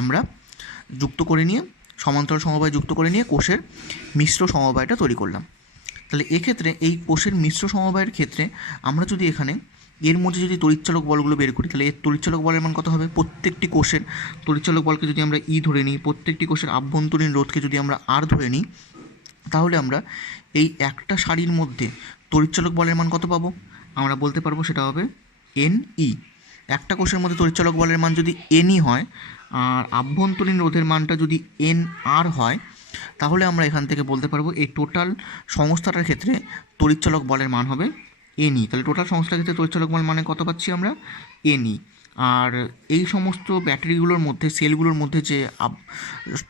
আমরা যুক্ত করে নিয়ে সমান্তরাল সমবায় যুক্ত করে নিয়ে কোষের মিশ্র সমবায়টা তৈরি করলাম। তাহলে এক্ষেত্রে এই কোষের মিশ্র সমবায়ের ক্ষেত্রে আমরা যদি এখানে এর মধ্যে যদি তড়িৎচালক বলগুলো বের করি, তাহলে এর তড়িৎচালক বলের মান কত হবে? প্রত্যেকটি কোষের তড়িৎচালক বলকে যদি আমরা ই ধরে নিই, প্রত্যেকটি কোষের আভ্যন্তরীণ রোধকে যদি আমরা আর ধরে নিই, তাহলে আমরা এই একটা সারির মধ্যে তড়িৎচালক বলের মান কত পাবো? আমরা বলতে পারবো সেটা হবে এন ই। একটা কোষের মধ্যে তড়িৎচালক বলের মান যদি এনই হয় আর আভ্যন্তরীণ রোধের মানটা যদি এন আর হয়, তাহলে আমরা এখান থেকে বলতে পারবো এই টোটাল সংস্থাটার ক্ষেত্রে তড়িৎচালক বলের মান হবে এনই। তাহলে টোটাল সংস্থার ক্ষেত্রে তড়িৎচালক বল মানে কত পাচ্ছি আমরা? এনই। আর এই সমস্ত ব্যাটারিগুলোর মধ্যে সেলগুলোর মধ্যে যে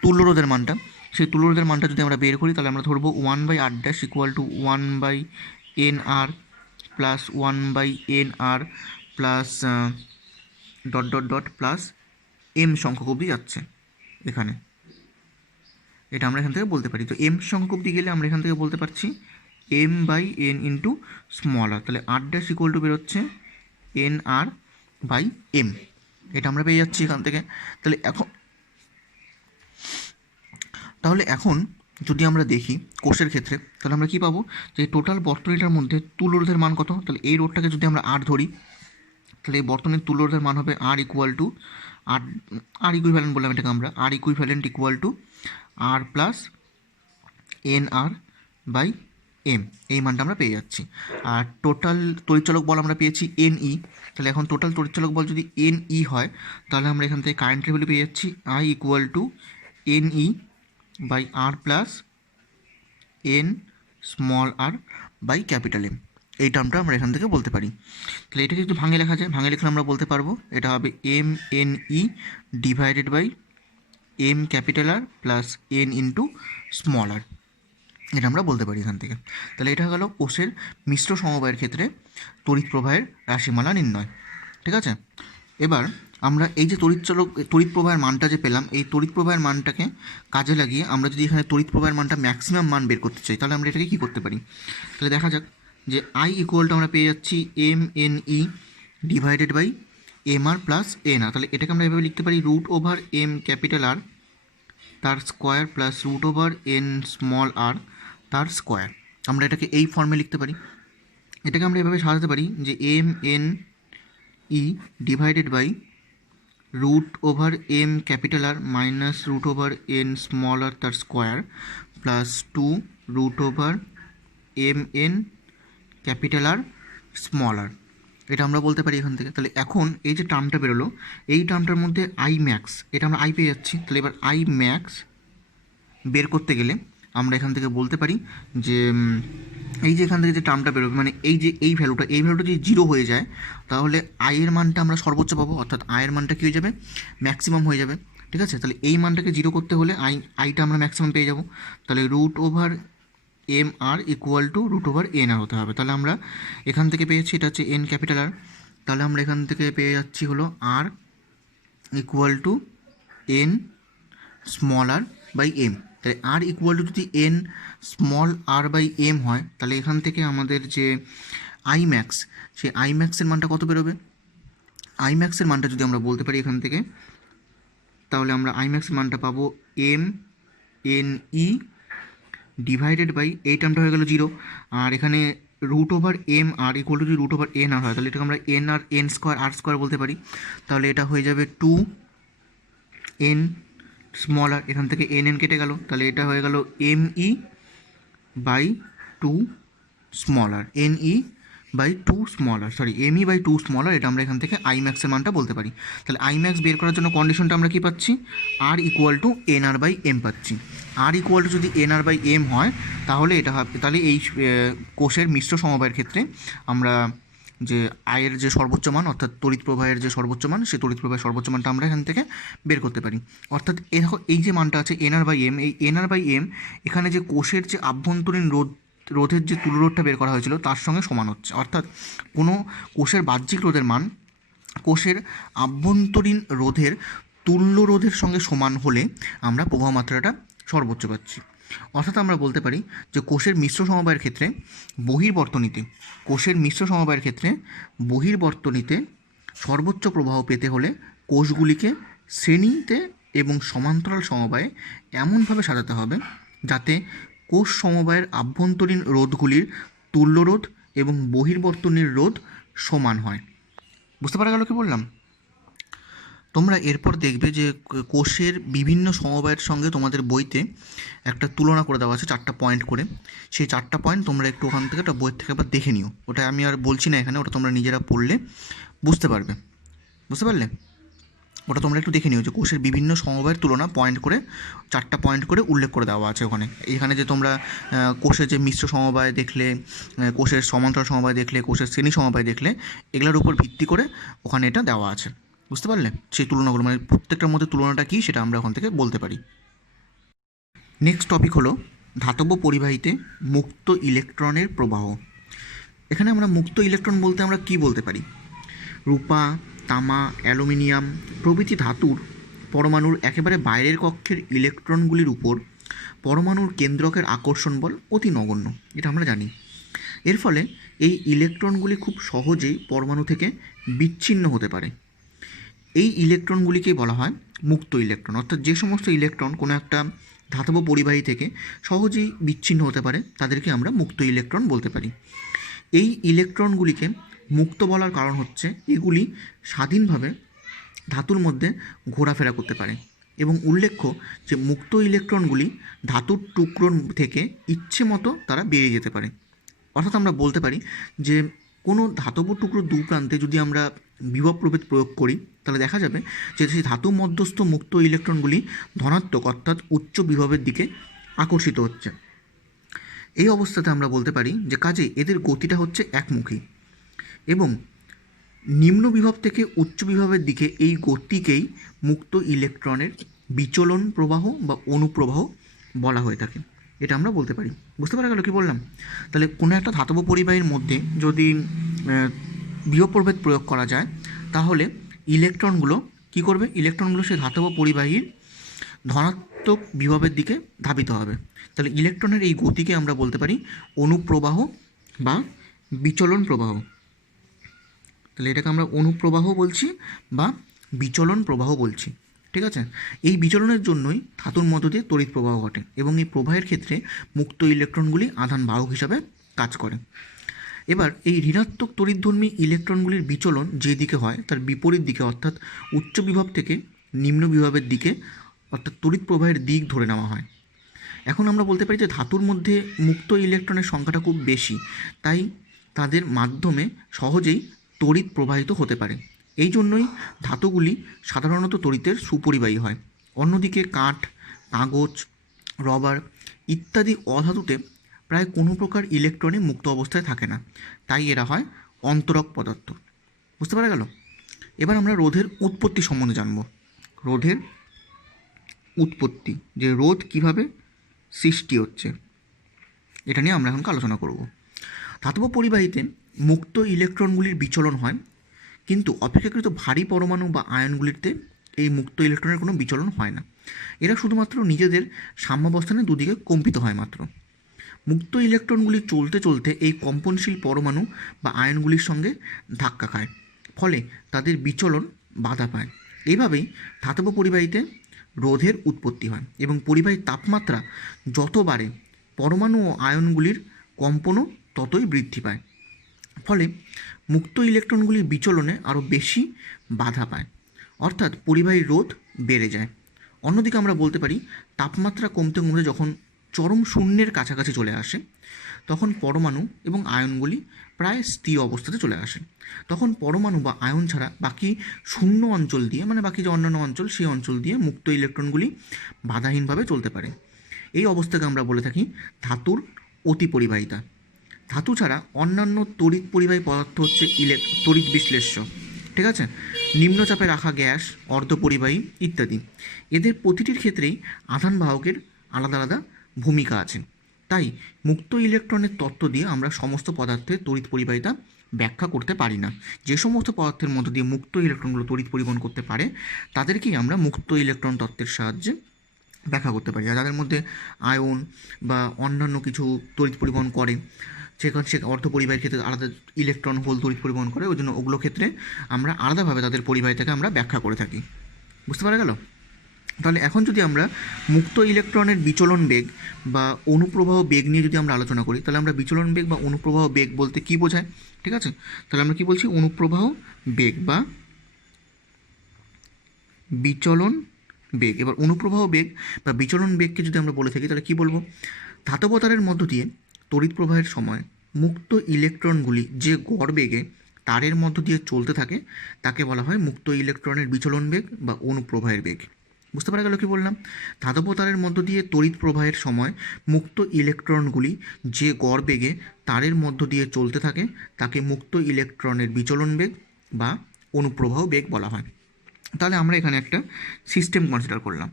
তুল্যরোধের মানটা, সেই তুল্যরোধের মানটা যদি আমরা বের করি, তাহলে আমরা ধরবো 1/r' equal to 1/nr plus 1/nr plus dot dot dot plus m সংখ্যক অবধি যাচ্ছে এখানে, এটা আমরা এখান থেকে বলতে পারি। তো এম সংখ্যক অবধি গেলে আমরা এখান থেকে বলতে পারছি m/n ইন্টু স্মল আর, তাহলে r' ইকুয়াল টু বেরোচ্ছে nr/m, এটা আমরা পেয়ে যাচ্ছি এখান থেকে। তাহলে এখন যদি আমরা দেখি কোষের ক্ষেত্রে, তাহলে আমরা কী পাবো? যে টোটাল বর্তনীটার মধ্যে তুল্যরোধের মান কত? তাহলে এই রোধটাকে যদি আমরা আর ধরি, তাহলে এই বর্তনীর তুল্যরোধের মান হবে R equal to R equivalent বললাম এটাকে আমরা, R equivalent equal to R plus N R by M, এই মানটা আমরা পেয়ে যাচ্ছি। আর টোটাল তড়িৎচালক বল আমরা পেয়েছি এন ই। তাহলে এখন টোটাল তড়িৎচালক বল যদি এন ই হয়, তাহলে আমরা এখান থেকে কারেন্টের ভ্যালু পেয়ে যাচ্ছি I equal to N E by r plus n small R by capital M, এই টার্মটা আমরা এখান থেকে বলতে পারি। তাহলে এটাকে একটু ভাঙে লেখা যায়, ভাঙে লিখলে আমরা বলতে পারবো এটা হবে M N E divided by M capital R plus N into small আর, এটা আমরা বলতে পারি এখান থেকে। তাহলে এটা গেল কোষের মিশ্র সমবায়ের ক্ষেত্রে তড়িৎ প্রবাহের রাশিমালা নির্ণয়, ঠিক আছে। এবার আমরা এই যে তড়িৎ প্রবাহের মানটা যে পেলাম, এই তড়িৎ প্রবাহের মানটাকে কাজে লাগিয়ে আমরা যদি এখানে তড়িৎ প্রবাহের মানটা ম্যাক্সিমাম মান বের করতে চাই, তাহলে আমরা এটাকে কী করতে পারি? তাহলে দেখা যাক যে আই ইকুয়ালটা আমরা পেয়ে যাচ্ছি M N E divided by M R plus N R. তাহলে এটাকে আমরা এভাবে লিখতে পারি root over M capital R তার square plus root over N small R তার স্কোয়ার। আমরা এটাকে এই ফর্মে লিখতে পারি। এটাকে আমরা এভাবে সাজাতে পারি যে M N E divided by root over M capital R minus root over N small R তার square plus 2 root over M N capital R small আর, এটা আমরা বলতে পারি এখান থেকে। তাহলে এখন এই যে টার্মটা বেরোলো, এই টার্মটার মধ্যে আই ম্যাক্স, এটা আমরা আই পেয়ে যাচ্ছি। তাহলে এবার আই ম্যাক্স বের করতে গেলে আমরা এখান থেকে বলতে পারি যে এই যে এখান থেকে যে টার্মটা বেরোবে, মানে এই যে এই ভ্যালুটা যদি 0 হয়ে যায়, তাহলে আয়ের মানটা আমরা সর্বোচ্চ পাবো, অর্থাৎ আয়ের মানটা কী হয়ে যাবে? ম্যাক্সিমাম হয়ে যাবে, ঠিক আছে। তাহলে এই মানটাকে 0 করতে হলে আইটা আমরা ম্যাক্সিমাম পেয়ে যাব। তাহলে root over M R equal to root over N R হতে হবে। তাহলে আমরা এখান থেকে পেয়েছি এটা হচ্ছে এন ক্যাপিটাল আর, তাহলে আমরা এখান থেকে পেয়ে যাচ্ছি হলো R equal to N small R by M. তাহলে আর ইকুয়াল টু যদি N small R by M হয়, তাহলে এখান থেকে আমাদের যে আই ম্যাক্স, সেই আই ম্যাক্সের মানটা কত বেরোবে? আই ম্যাক্সের মানটা যদি আমরা বলতে পারি এখান থেকে, তাহলে আমরা আই ম্যাক্সের মানটা পাবো m N E divided by এই টার্মটা হয়ে গেল 0, আর এখানে root over M R equal to যদি রুট ওভার এন আর হয়, তাহলে এটাকে আমরা n r n square r square বলতে পারি। তাহলে এটা হয়ে যাবে 2 এন স্মল আর, এখান থেকে এন এন কেটে গেল, তাহলে এটা হয়ে গেল M E by 2 small R, N E by 2 small R, sorry M E by 2 small আর, এটা আমরা এখান থেকে আই ম্যাক্সের মানটা বলতে পারি। তাহলে আই ম্যাক্স বের করার জন্য কন্ডিশনটা আমরা কী পাচ্ছি? R equal to N R by M পাচ্ছি। আর ইকুয়াল টু যদি এন আর বাই এম হয়, তাহলে এটা হবে, তাহলে এই কোষের মিশ্র সমবায়ের ক্ষেত্রে আমরা যে আয়ের যে সর্বোচ্চ মান, অর্থাৎ তড়িৎ প্রবাহের যে সর্বোচ্চ মান, সেই তড়িৎ প্রবাহের সর্বোচ্চ মানটা আমরা এখান থেকে বের করতে পারি। অর্থাৎ এই যে মানটা আছে এন আর বাই এম, এই এন আর বাই এম এখানে যে কোষের যে আভ্যন্তরীণ রোধের যে তুল্যরোধটা বের করা হয়েছিল তার সঙ্গে সমান হচ্ছে। অর্থাৎ কোনো কোষের বাহ্যিক রোধের মান কোষের আভ্যন্তরীণ রোধের তুল্য রোধের সঙ্গে সমান হলে আমরা প্রবাহ মাত্রাটা সর্বোচ্চ পাচ্ছি। অর্থাৎ আমরা বলতে পারি যে কোষের মিশ্র সমবায়ের ক্ষেত্রে বহির্বর্তনীতে সর্বোচ্চ প্রবাহ পেতে হলে কোষগুলিকে শ্রেণীতে এবং সমান্তরাল সমবায়ে এমনভাবে সাজাতে হবে যাতে কোষ সমবায়ের আভ্যন্তরীণ রোধগুলির তুল্য রোধ এবং বহির্বর্তনীর রোধ সমান হয়। বুঝতে পারা গেল কি বললাম? তোমরা এরপর দেখবে যে কোষের বিভিন্ন সমবায়ের সঙ্গে তোমাদের বইতে একটা তুলনা করে দেওয়া আছে 4টা পয়েন্ট করে। সেই 4টা পয়েন্ট তোমরা একটু ওখান থেকে একটা বইয়ের থেকে আবার দেখে নিও। ওটা আমি আর বলছি না এখানে, ওটা তোমরা নিজেরা পড়লে বুঝতে পারবে। বুঝতে পারলে? ওটা তোমরা একটু দেখে নিও যে কোষের বিভিন্ন সমবায়ের তুলনা পয়েন্ট করে 4টা পয়েন্ট করে উল্লেখ করে দেওয়া আছে ওখানে। এখানে যে তোমরা কোষের যে মিশ্র সমবায় দেখলে, কোষের সমান্তরাল সমবায় দেখলে, কোষের শ্রেণী সমবায় দেখলে, এগুলোর উপর ভিত্তি করে ওখানে এটা দেওয়া আছে। বুঝতে পারলে? সেই তুলনাগুলো মানে প্রত্যেকটার মধ্যে তুলনাটা কী সেটা আমরা ওখান থেকে বলতে পারি। নেক্সট টপিক হলো ধাতব পরিবাহীতে মুক্ত ইলেকট্রনের প্রবাহ। এখানে আমরা মুক্ত ইলেকট্রন বলতে আমরা কী বলতে পারি? রূপা, তামা, অ্যালুমিনিয়াম প্রভৃতি ধাতুর পরমাণুর একেবারে বাইরের কক্ষের ইলেকট্রনগুলির উপর পরমাণুর কেন্দ্রকের আকর্ষণ বল অতি নগণ্য, এটা আমরা জানি। এর ফলে এই ইলেকট্রনগুলি খুব সহজেই পরমাণু থেকে বিচ্ছিন্ন হতে পারে। এই ইলেকট্রনগুলিকেই বলা হয় মুক্ত ইলেকট্রন। অর্থাৎ যে সমস্ত ইলেকট্রন কোনো একটা ধাতব পরিবাহী থেকে সহজেই বিচ্ছিন্ন হতে পারে তাদেরকে আমরা মুক্ত ইলেকট্রন বলতে পারি। এই ইলেকট্রনগুলিকে মুক্ত বলার কারণ হচ্ছে এগুলি স্বাধীনভাবে ধাতুর মধ্যে ঘোরাফেরা করতে পারে এবং উল্লেখ্য যে মুক্ত ইলেকট্রনগুলি ধাতুর টুকরোর থেকে ইচ্ছে মতো তারা বেরিয়ে যেতে পারে। অর্থাৎ আমরা বলতে পারি যে কোনো ধাতব টুকরোর দু প্রান্তে যদি আমরা বিভব প্রভেদ প্রয়োগ করি তাহলে দেখা যাবে যে সেই ধাতু মধ্যস্থ মুক্ত ইলেকট্রনগুলি ধনাত্মক অর্থাৎ উচ্চ বিভবের দিকে আকর্ষিত হচ্ছে। এই অবস্থাতে আমরা বলতে পারি যে কাজেই এদের গতিটা হচ্ছে একমুখী এবং নিম্ন বিভব থেকে উচ্চ বিভবের দিকে এই গতিকেই মুক্ত ইলেকট্রনের বিচলন প্রবাহ বা অনুপ্রবাহ বলা হয়ে থাকে। এটা আমরা বলতে পারি। বুঝতে পারা গেল কি বললাম? তাহলে কোনো একটা ধাতব পরিবাহীর মধ্যে যদি বিভব প্রভেদ প্রয়োগ করা যায় তাহলে ইলেকট্রনগুলো কী করবে? ইলেকট্রনগুলো সেই ধাতব পরিবাহীর ধনাত্মক বিভবের দিকে ধাবিত হবে। তাহলে ইলেকট্রনের এই গতিকে আমরা বলতে পারি অনুপ্রবাহ বা বিচলন প্রবাহ। তাহলে এটাকে আমরা অনুপ্রবাহ বলছি বা বিচলন প্রবাহ বলছি। ঠিক আছে? এই বিচলনের জন্যই ধাতুর মধ্য দিয়ে তড়িৎ প্রবাহ ঘটে এবং এই প্রবাহের ক্ষেত্রে মুক্ত ইলেকট্রনগুলি আধান বাহক হিসাবে কাজ করে। এবার এই ঋণাত্মক তড়িৎধর্মী ইলেকট্রনগুলির বিচলন যে দিকে হয় তার বিপরীত দিকে অর্থাৎ উচ্চ বিভব থেকে নিম্ন বিভবের দিকে অর্থাৎ তড়িৎ প্রবাহের দিক ধরে নেওয়া হয়। এখন আমরা বলতে পারি যে ধাতুর মধ্যে মুক্ত ইলেকট্রনের সংখ্যাটা খুব বেশি, তাই তাদের মাধ্যমে সহজেই তড়িৎ প্রবাহিত হতে পারে। এই জন্যই ধাতুগুলি সাধারণত তড়িতের সুপরিবাহী হয়। অন্যদিকে কাঠ, কাগজ, রবার ইত্যাদি অধাতুতে প্রায় কোনো প্রকার ইলেকট্রনই মুক্ত অবস্থায় থাকে না, তাই এরা হয় অন্তরক পদার্থ। বুঝতে পারা গেল? এবার আমরা রোধের উৎপত্তি সম্বন্ধে জানব। রোধের উৎপত্তি, যে রোধ কীভাবে সৃষ্টি হচ্ছে, এটা নিয়ে আমরা এখন আলোচনা করব। ধাতব পরিবাহীতে মুক্ত ইলেকট্রনগুলির বিচলন হয়, কিন্তু অপেক্ষাকৃত ভারী পরমাণু বা আয়নগুলিতে এই মুক্ত ইলেকট্রনের কোনো বিচলন হয় না। এরা শুধুমাত্র নিজেদের সাম্যাবস্থানে দুদিকে কম্পিত হয় মাত্র। মুক্ত ইলেকট্রনগুলি চলতে চলতে এই কম্পনশীল পরমাণু বা আয়নগুলির সঙ্গে ধাক্কা খায়, ফলে তাদের বিচলন বাধা পায়। এইভাবেই ধাতব পরিবাহীতে রোধের উৎপত্তি হয় এবং পরিবাহীর তাপমাত্রা যত বাড়ে পরমাণু ও আয়নগুলির কম্পনও ততই বৃদ্ধি পায়, ফলে মুক্ত ইলেকট্রনগুলির বিচলনে আরও বেশি বাধা পায়, অর্থাৎ পরিবাহীর রোধ বেড়ে যায়। অন্যদিকে আমরা বলতে পারি তাপমাত্রা কমতে কমতে যখন চরম শূন্যের কাছাকাছি চলে আসে তখন পরমাণু এবং আয়নগুলি প্রায় স্থির অবস্থাতে চলে আসে। তখন পরমাণু বা আয়ন ছাড়া বাকি শূন্য অঞ্চল দিয়ে, মানে বাকি যে অন্যান্য অঞ্চল সেই অঞ্চল দিয়ে মুক্ত ইলেকট্রনগুলি বাধাহীনভাবে চলতে পারে। এই অবস্থাকে আমরা বলে থাকি ধাতুর অতিপরিবাহিতা। ধাতু ছাড়া অন্যান্য তড়িৎ পরিবাহী পদার্থ হচ্ছে তড়িৎ বিশ্লেষ্য। ঠিক আছে? নিম্নচাপে রাখা গ্যাস, অর্ধপরিবাহী ইত্যাদি, এদের প্রতিটির ক্ষেত্রেই আধান বাহকের আলাদা আলাদা ভূমিকা আছে। তাই মুক্ত ইলেকট্রনের তত্ত্ব দিয়ে আমরা সমস্ত পদার্থের তড়িৎ পরিবাহিতা ব্যাখ্যা করতে পারি না। যে সমস্ত পদার্থের মধ্য দিয়ে মুক্ত ইলেকট্রনগুলো তড়িৎ পরিবহন করতে পারে তাদেরকেই আমরা মুক্ত ইলেকট্রন তত্ত্বের সাহায্যে ব্যাখ্যা করতে পারি। আর যাদের মধ্যে আয়ন বা অন্যান্য কিছু তড়িৎ পরিবহন করে, সেখানে সে অর্ধপরিবাহীর ক্ষেত্রে আলাদা ইলেকট্রন হোল তড়িৎ পরিবহন করে, ওই জন্য ওগুলো ক্ষেত্রে আমরা আলাদাভাবে তাদের পরিবাহিতাকে আমরা ব্যাখ্যা করে থাকি। বুঝতে পারা গেল? তাহলে এখন যদি আমরা মুক্ত ইলেকট্রনের বিচলন বেগ বা অনুপ্রবাহ বেগ নিয়ে যদি আমরা আলোচনা করি, তাহলে আমরা বিচলন বেগ বা অনুপ্রবাহ বেগ বলতে কী বোঝায়? ঠিক আছে, তাহলে আমরা কী বলছি? অনুপ্রবাহ বেগ বা বিচলন বেগ। এবার অনুপ্রবাহ বেগ বা বিচলন বেগকে যদি আমরা বলে থাকি, তাহলে কী বলবো? ধাতব তারের মধ্য দিয়ে তড়িৎ প্রবাহের সময় মুক্ত ইলেকট্রনগুলি যে গড় বেগে তারের মধ্য দিয়ে চলতে থাকে তাকে বলা হয় মুক্ত ইলেকট্রনের বিচলন বেগ বা অনুপ্রবাহের বেগ। বুঝতে পারা গেল কী বললাম? ধাতব তারের মধ্য দিয়ে তড়িৎ প্রবাহের সময় মুক্ত ইলেকট্রনগুলি যে গড় বেগে তারের মধ্য দিয়ে চলতে থাকে তাকে মুক্ত ইলেকট্রনের বিচলন বেগ বা অনুপ্রবাহ বেগ বলা হয়। তাহলে আমরা এখানে একটা সিস্টেম কনসিডার করলাম,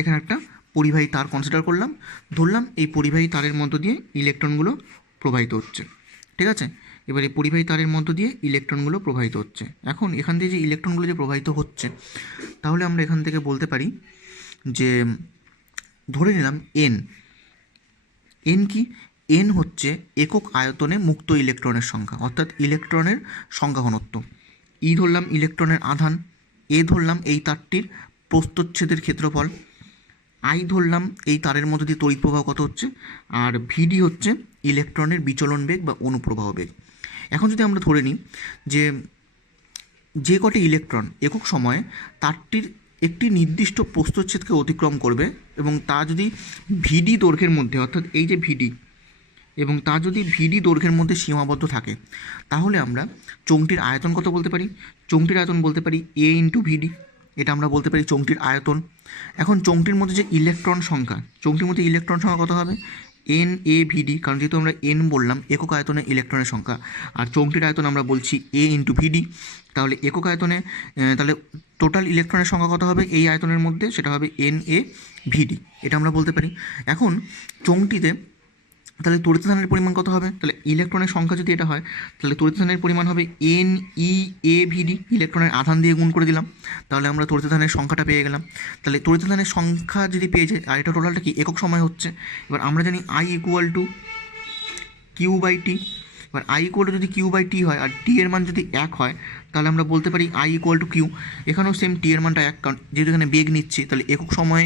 এখানে একটা পরিবাহী তার কনসিডার করলাম, ধরলাম এই পরিবাহী তারের মধ্য দিয়ে ইলেকট্রনগুলো প্রবাহিত হচ্ছে। ঠিক আছে, এবার এই পরিবাহী তারের মধ্য দিয়ে ইলেকট্রনগুলো প্রবাহিত হচ্ছে। এখন এখান থেকে যে ইলেকট্রনগুলো যে প্রবাহিত হচ্ছে, তাহলে আমরা এখান থেকে বলতে পারি যে ধরে নিলাম এন কি? এন হচ্ছে একক আয়তনে মুক্ত ইলেকট্রনের সংখ্যা, অর্থাৎ ইলেকট্রনের সংখ্যা ঘনত্ব। ই ধরলাম ইলেকট্রনের আধান, এ ধরলাম এই তারটির প্রস্থচ্ছেদের ক্ষেত্রফল, আই ধরলাম এই তারের মধ্যে দিয়ে তড়িৎ প্রবাহ কত হচ্ছে, আর ভিডি হচ্ছে ইলেকট্রনের বিচলন বেগ বা অনুপ্রবাহ বেগ। এখন যদি আমরা ধরে নিই যে কটি ইলেকট্রন একক সময়ে তারটির একটি নির্দিষ্ট প্রস্থচ্ছেদকে অতিক্রম করবে এবং তা যদি ভিডি দৈর্ঘ্যের মধ্যে, অর্থাৎ এই যে ভিডি, এবং তা যদি ভিডি দৈর্ঘ্যের মধ্যে সীমাবদ্ধ থাকে, তাহলে আমরা চোঙটির আয়তন কত বলতে পারি? চোঙটির আয়তন বলতে পারি এ ইন্টু ভিডি, এটা আমরা বলতে পারি চোঙটির আয়তন। এখন চোঙটির মধ্যে যে ইলেকট্রন সংখ্যা, চোঙটির মধ্যে ইলেকট্রন সংখ্যা কত হবে? এন এ ভিডি, কারণ যেহেতু আমরা এন বললাম একক আয়তনে ইলেকট্রনের সংখ্যা, আর চোঙটির আয়তন আমরা বলছি এ ইন্টু ভিডি, তাহলে একক আয়তনে তাহলে টোটাল ইলেকট্রনের সংখ্যা কত হবে এই আয়তনের মধ্যে? সেটা হবে এন এ ভিডি, এটা আমরা বলতে পারি। এখন চোঙটিতে তাহলে তড়িৎধানের পরিমাণ কত হবে? তাহলে ইলেকট্রনের সংখ্যা যদি এটা হয়, তাহলে তড়িৎধানের পরিমাণ হবে এন ই এ ভিডি, ইলেকট্রনের আধান দিয়ে গুণ করে দিলাম, তাহলে আমরা তড়িৎধানের সংখ্যাটা পেয়ে গেলাম। তাহলে তড়িৎধানের সংখ্যা যদি পেয়ে যাই, আর এটা টোটালটা কি একক সময় হচ্ছে, এবার আমরা জানি I equal to Q by T. এবার আই ইকুয়াল টু যদি কিউ বাই টি হয় আর টি এর মান যদি 1 হয়, তাহলে আমরা বলতে পারি আই ইকুয়াল টু কিউ। এখানেও সেম টি এর মানটা 1, কারণ যেহেতু এখানে বেগ নিচ্ছি, তাহলে একক সময়ে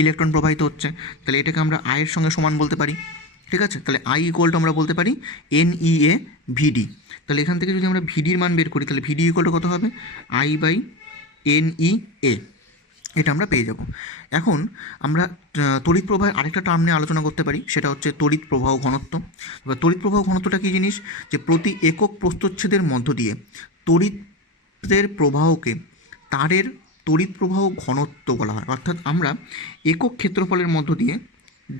ইলেকট্রন প্রবাহিত হচ্ছে, তাহলে এটাকে আমরা আয়ের সঙ্গে সমান বলতে পারি। ঠিক আছে, তাহলে আই ইকুয়াল টু আমরা বলতে পারি এন ই এ ভিডি। তাহলে এখান থেকে যদি আমরা ভিডির মান বের করি, তাহলে ভিডি ইকুয়াল টু কত হবে? আই বাই এন ই এ, এটা আমরা পেয়ে যাব। এখন আমরা তড়িৎ প্রবাহের আরেকটা টার্ম নিয়ে আলোচনা করতে পারি, সেটা হচ্ছে তড়িৎ প্রবাহ ঘনত্ব। এবার তড়িৎ প্রবাহ ঘনত্বটা কী জিনিস? যে প্রতি একক প্রস্থচ্ছেদের মধ্য দিয়ে তড়িতের প্রবাহকে তারের তড়িৎ প্রবাহ ঘনত্ব বলা হয়। অর্থাৎ আমরা একক ক্ষেত্রফলের মধ্য দিয়ে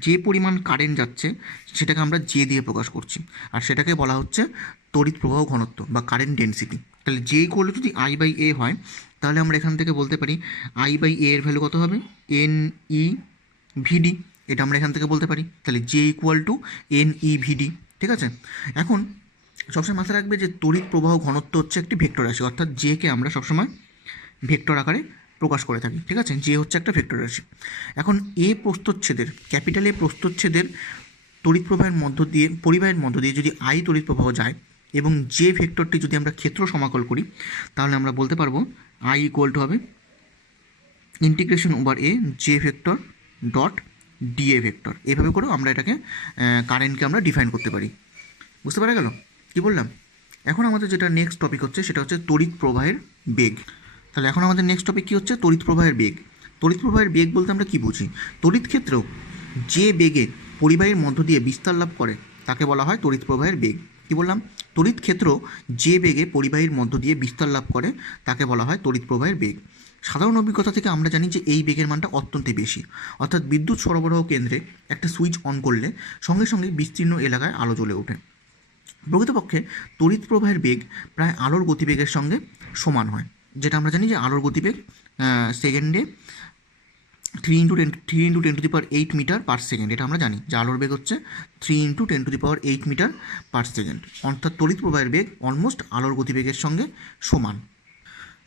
যে পরিমাণ কারেন্ট যাচ্ছে সেটাকে আমরা জে দিয়ে প্রকাশ করছি, আর সেটাকে বলা হচ্ছে তড়িৎ প্রবাহ ঘনত্ব বা কারেন্ট ডেন্সিটি। তাহলে জে ইকুয়াল টু যদি আই বাই এ হয়, তাহলে আমরা এখান থেকে বলতে পারি আই বাই এ এর ভ্যালু কত হবে? এন ই ভিডি, এটা আমরা এখান থেকে বলতে পারি। তাহলে J equal to N E V D. ঠিক আছে, এখন সবসময় মাথায় রাখবে যে তড়িৎ প্রবাহ ঘনত্ব হচ্ছে একটি ভেক্টর রাশি, অর্থাৎ জেকে আমরা সবসময় ভেক্টর আকারে প্রকাশ করে থাকি। ঠিক আছে, যে হচ্ছে একটা ভেক্টর রাশি। এখন এ প্রস্থচ্ছেদের, ক্যাপিটাল এ প্রস্থচ্ছেদের তড়িৎ প্রবাহের মধ্য দিয়ে, পরিবাহের মধ্য দিয়ে যদি আই তড়িৎ প্রবাহ যায় এবং যে ভেক্টরটি যদি আমরা ক্ষেত্র সমাকল করি, তাহলে আমরা বলতে পারবো আই ইকুয়াল টু হবে integration over A J vector dot DA vector. এইভাবে করেও আমরা এটাকে কারেন্টকে আমরা ডিফাইন করতে পারি। বুঝতে পারা গেল কী বললাম? এখন আমাদের যেটা নেক্সট টপিক হচ্ছে সেটা হচ্ছে তড়িৎ প্রবাহের বেগ। তাহলে এখন আমাদের নেক্সট টপিক কী হচ্ছে? তড়িৎ প্রবাহের বেগ। তড়িৎ প্রবাহের বেগ বলতে আমরা কী বুঝি? তড়িৎ ক্ষেত্রেও যে বেগে পরিবাহীর মধ্য দিয়ে বিস্তার লাভ করে তাকে বলা হয় তড়িৎ প্রবাহের বেগ। কী বললাম? তড়িৎ ক্ষেত্র যে বেগে পরিবাহীর মধ্য দিয়ে বিস্তার লাভ করে তাকে বলা হয় তড়িৎ প্রবাহের বেগ। সাধারণ অভিজ্ঞতা থেকে আমরা জানি যে এই বেগের মানটা অত্যন্ত বেশি, অর্থাৎ বিদ্যুৎ সরবরাহ কেন্দ্রে একটা সুইচ অন করলে সঙ্গে সঙ্গে বিস্তীর্ণ এলাকায় আলো জ্বলে ওঠে। প্রকৃতপক্ষে তড়িৎ প্রবাহের বেগ প্রায় আলোর গতিবেগের সঙ্গে সমান হয়, যেটা আমরা জানি যে আলোর গতিবেগ সেকেন্ডে 3 × 10⁸ মিটার পার সেকেন্ড। এটা আমরা জানি যে আলোর বেগ হচ্ছে 3 × 10⁸ মিটার পার সেকেন্ড, অর্থাৎ তড়িৎ প্রবাহের বেগ অলমোস্ট আলোর গতিবেগের সঙ্গে সমান।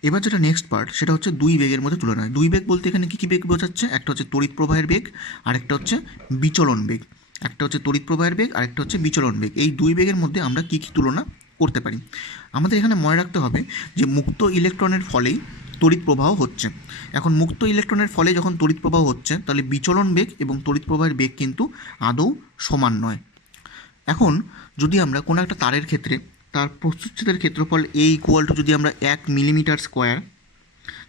এবার যেটা নেক্সট পার্ট সেটা হচ্ছে দুই বেগের মধ্যে তুলনা। দুই বেগ বলতে এখানে কী কী বেগ বোঝাচ্ছে? একটা হচ্ছে তড়িৎ প্রবাহের বেগ, আরেকটা হচ্ছে বিচলন বেগ। একটা হচ্ছে তড়িৎ প্রবাহের বেগ, আরেকটা হচ্ছে বিচলন বেগ। এই দুই বেগের মধ্যে আমরা কী কী তুলনা করতে পারি? আমাদের এখানে মনে রাখতে হবে যে মুক্ত ইলেকট্রনের ফলেই তড়িৎ প্রবাহ হচ্ছে। এখন মুক্ত ইলেকট্রনের ফলে যখন তড়িৎ প্রবাহ হচ্ছে, তাহলে বিচলন বেগ এবং তড়িৎ প্রবাহের বেগ কিন্তু আদৌ সমান নয়। এখন যদি আমরা কোনো একটা তারের ক্ষেত্রে তার প্রস্থচ্ছেদের ক্ষেত্রফল a ইকুয়াল টু যদি আমরা 1 মিলিমিটার স্কোয়ার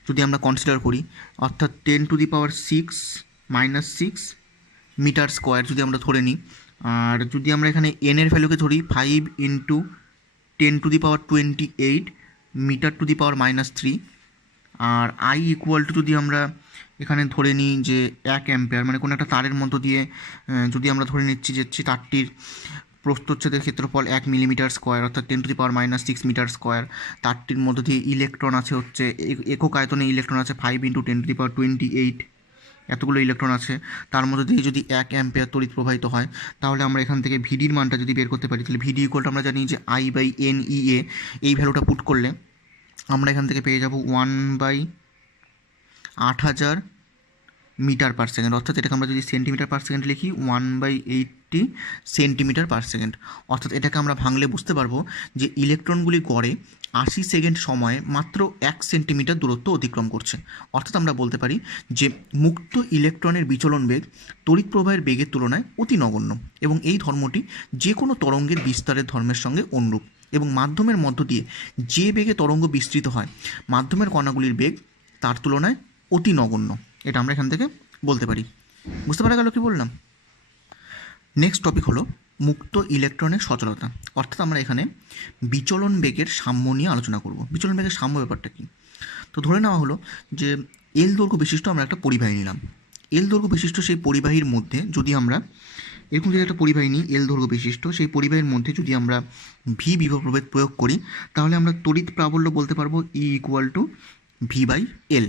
যদি আমরা কনসিডার করি, অর্থাৎ 10⁻⁶ মিটার স্কোয়ার যদি আমরা ধরে নিই, আর যদি আমরা এখানে n এর ভ্যালুকে ধরি 5 × 10⁻28 মিটার⁻³ আর i ইকুয়াল টু যদি আমরা এখানে ধরে নিই যে 1 অ্যাম্পিয়ার, মানে কোনো একটা তারের মধ্য দিয়ে যদি আমরা ধরে নিচ্ছি যে তারটির প্রস্থচ্ছেদের ক্ষেত্রফল 1 মিলিমিটার স্কোয়ার অর্থাৎ 10⁻⁶ মিটার স্কোয়ার, তারটির মধ্য দিয়ে ইলেকট্রন আছে হচ্ছে একক আয়তনে ইলেকট্রন আছে 5 × 10⁻28, এতগুলো ইলেকট্রন আছে, তার মধ্যে দিয়ে যদি 1 অ্যাম্পিয়ার তড়িৎ প্রবাহিত হয়, তাহলে আমরা এখান থেকে ভিডির মানটা যদি বের করতে পারি, তাহলে ভিডি ইকুয়াল আমরা জানি যে I/NEA, এই ভ্যালুটা পুট করলে আমরা এখান থেকে পেয়ে যাব 1/8000 মিটার পার সেকেন্ড, অর্থাৎ এটাকে আমরা যদি সেন্টিমিটার পার সেকেন্ড লিখি 1/80 সেন্টিমিটার পার সেকেন্ড। অর্থাৎ এটাকে আমরা ভাঙলে বুঝতে পারবো যে ইলেকট্রনগুলি গড়ে 80 সেকেন্ড সময়ে মাত্র 1 সেন্টিমিটার দূরত্ব অতিক্রম করছে। অর্থাৎ আমরা বলতে পারি যে মুক্ত ইলেকট্রনের বিচলন বেগ তড়িৎ প্রবাহের বেগের তুলনায় অতি নগণ্য, এবং এই ধর্মটি যে কোনো তরঙ্গের বিস্তারের ধর্মের সঙ্গে অনুরূপ, এবং মাধ্যমের মধ্য দিয়ে যে বেগে তরঙ্গ বিস্তৃত হয় মাধ্যমের কণাগুলির বেগ তার তুলনায় অতি নগণ্য। এটা আমরা এখান থেকে বলতে পারি। বুঝতে পারা গেল কি বললাম? নেক্সট টপিক হলো মুক্ত ইলেকট্রনের সচলতা। অর্থাৎ আমরা এখানে বিচলন বেগের সাম্য নিয়ে আলোচনা করব। বিচলন বেগের সাম্য ব্যাপারটা কী? তো ধরে নেওয়া হলো যে এল দৈর্ঘ্য বিশিষ্ট আমরা একটা পরিবাহী নিলাম। এল দৈর্ঘ্য বিশিষ্ট সেই পরিবাহীর মধ্যে যদি আমরা এরকম যদি একটা পরিবাহী নিই এল দৈর্ঘ্য বিশিষ্ট, সেই পরিবাহীর মধ্যে যদি আমরা ভি বিভব প্রভেদ প্রয়োগ করি, তাহলে আমরা তড়িৎ প্রাবল্য বলতে পারবো E ইকুয়াল টু V/L।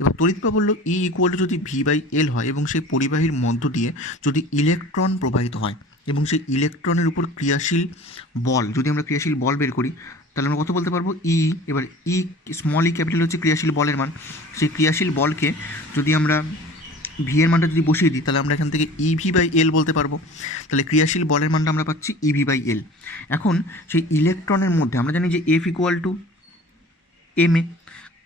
এবার তড়িৎ প্রাবল্য E ইকুয়াল টু যদি V/L হয় এবং সেই পরিবাহীর মধ্য দিয়ে যদি ইলেকট্রন প্রবাহিত হয় এবং সেই ইলেকট্রনের উপর ক্রিয়াশীল বল, যদি আমরা ক্রিয়াশীল বল বের করি, তাহলে আমরা কত বলতে পারবো E। এবার E স্মল ই ক্যাপিটাল হচ্ছে ক্রিয়াশীল বলের মান। সেই ক্রিয়াশীল বলকে যদি আমরা ভি এর মানটা যদি বসিয়ে দিই, তাহলে আমরা এখান থেকে EV/L বলতে পারবো। তাহলে ক্রিয়াশীল বলের মানটা আমরা পাচ্ছি EV/L। এখন সেই ইলেকট্রনের মধ্যে আমরা জানি যে F ইকুয়াল টু ma,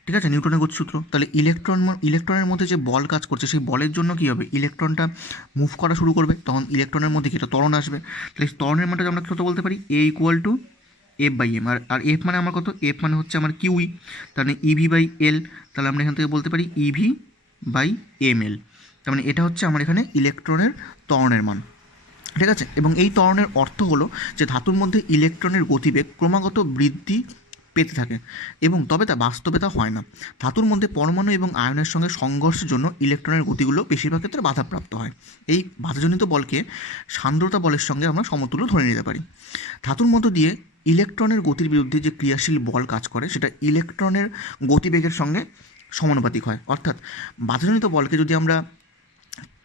ঠিক আছে, নিউটনের গতিসূত্র। তাহলে ইলেকট্রনের মধ্যে যে বল কাজ করছে সেই বলের জন্য কী হবে, ইলেকট্রনটা মুভ করা শুরু করবে, তখন ইলেকট্রনের মধ্যে কি একটা ত্বরণ আসবে। তাহলে ত্বরণের মানটা আমরা কত বলতে পারি, A ইকুয়াল টু F/m। আর F মানে আমার কত, F মানে হচ্ছে আমার QE, তাহলে EV/L। তাহলে আমরা এখান থেকে বলতে পারি EV/ml। তার মানে এটা হচ্ছে আমার এখানে ইলেকট্রনের ত্বরণের মান, ঠিক আছে। এবং এই ত্বরণের অর্থ হলো যে ধাতুর মধ্যে ইলেকট্রনের গতিবেগ ক্রমাগত বৃদ্ধি পেতে থাকে, এবং তবে তা বাস্তবে তা হয় না। ধাতুর মধ্যে পরমাণু এবং আয়নের সঙ্গে সংঘর্ষের জন্য ইলেকট্রনের গতিগুলো বেশিরভাগ ক্ষেত্রে বাধাপ্রাপ্ত হয়। এই বাধাজনিত বলকে সান্দ্রতা বলের সঙ্গে আমরা সমতুল্য ধরে নিতে পারি। ধাতুর মধ্য দিয়ে ইলেকট্রনের গতির বিরুদ্ধে যে ক্রিয়াশীল বল কাজ করে সেটা ইলেকট্রনের গতিবেগের সঙ্গে সমানুপাতিক হয়। অর্থাৎ বাধাজনিত বলকে যদি আমরা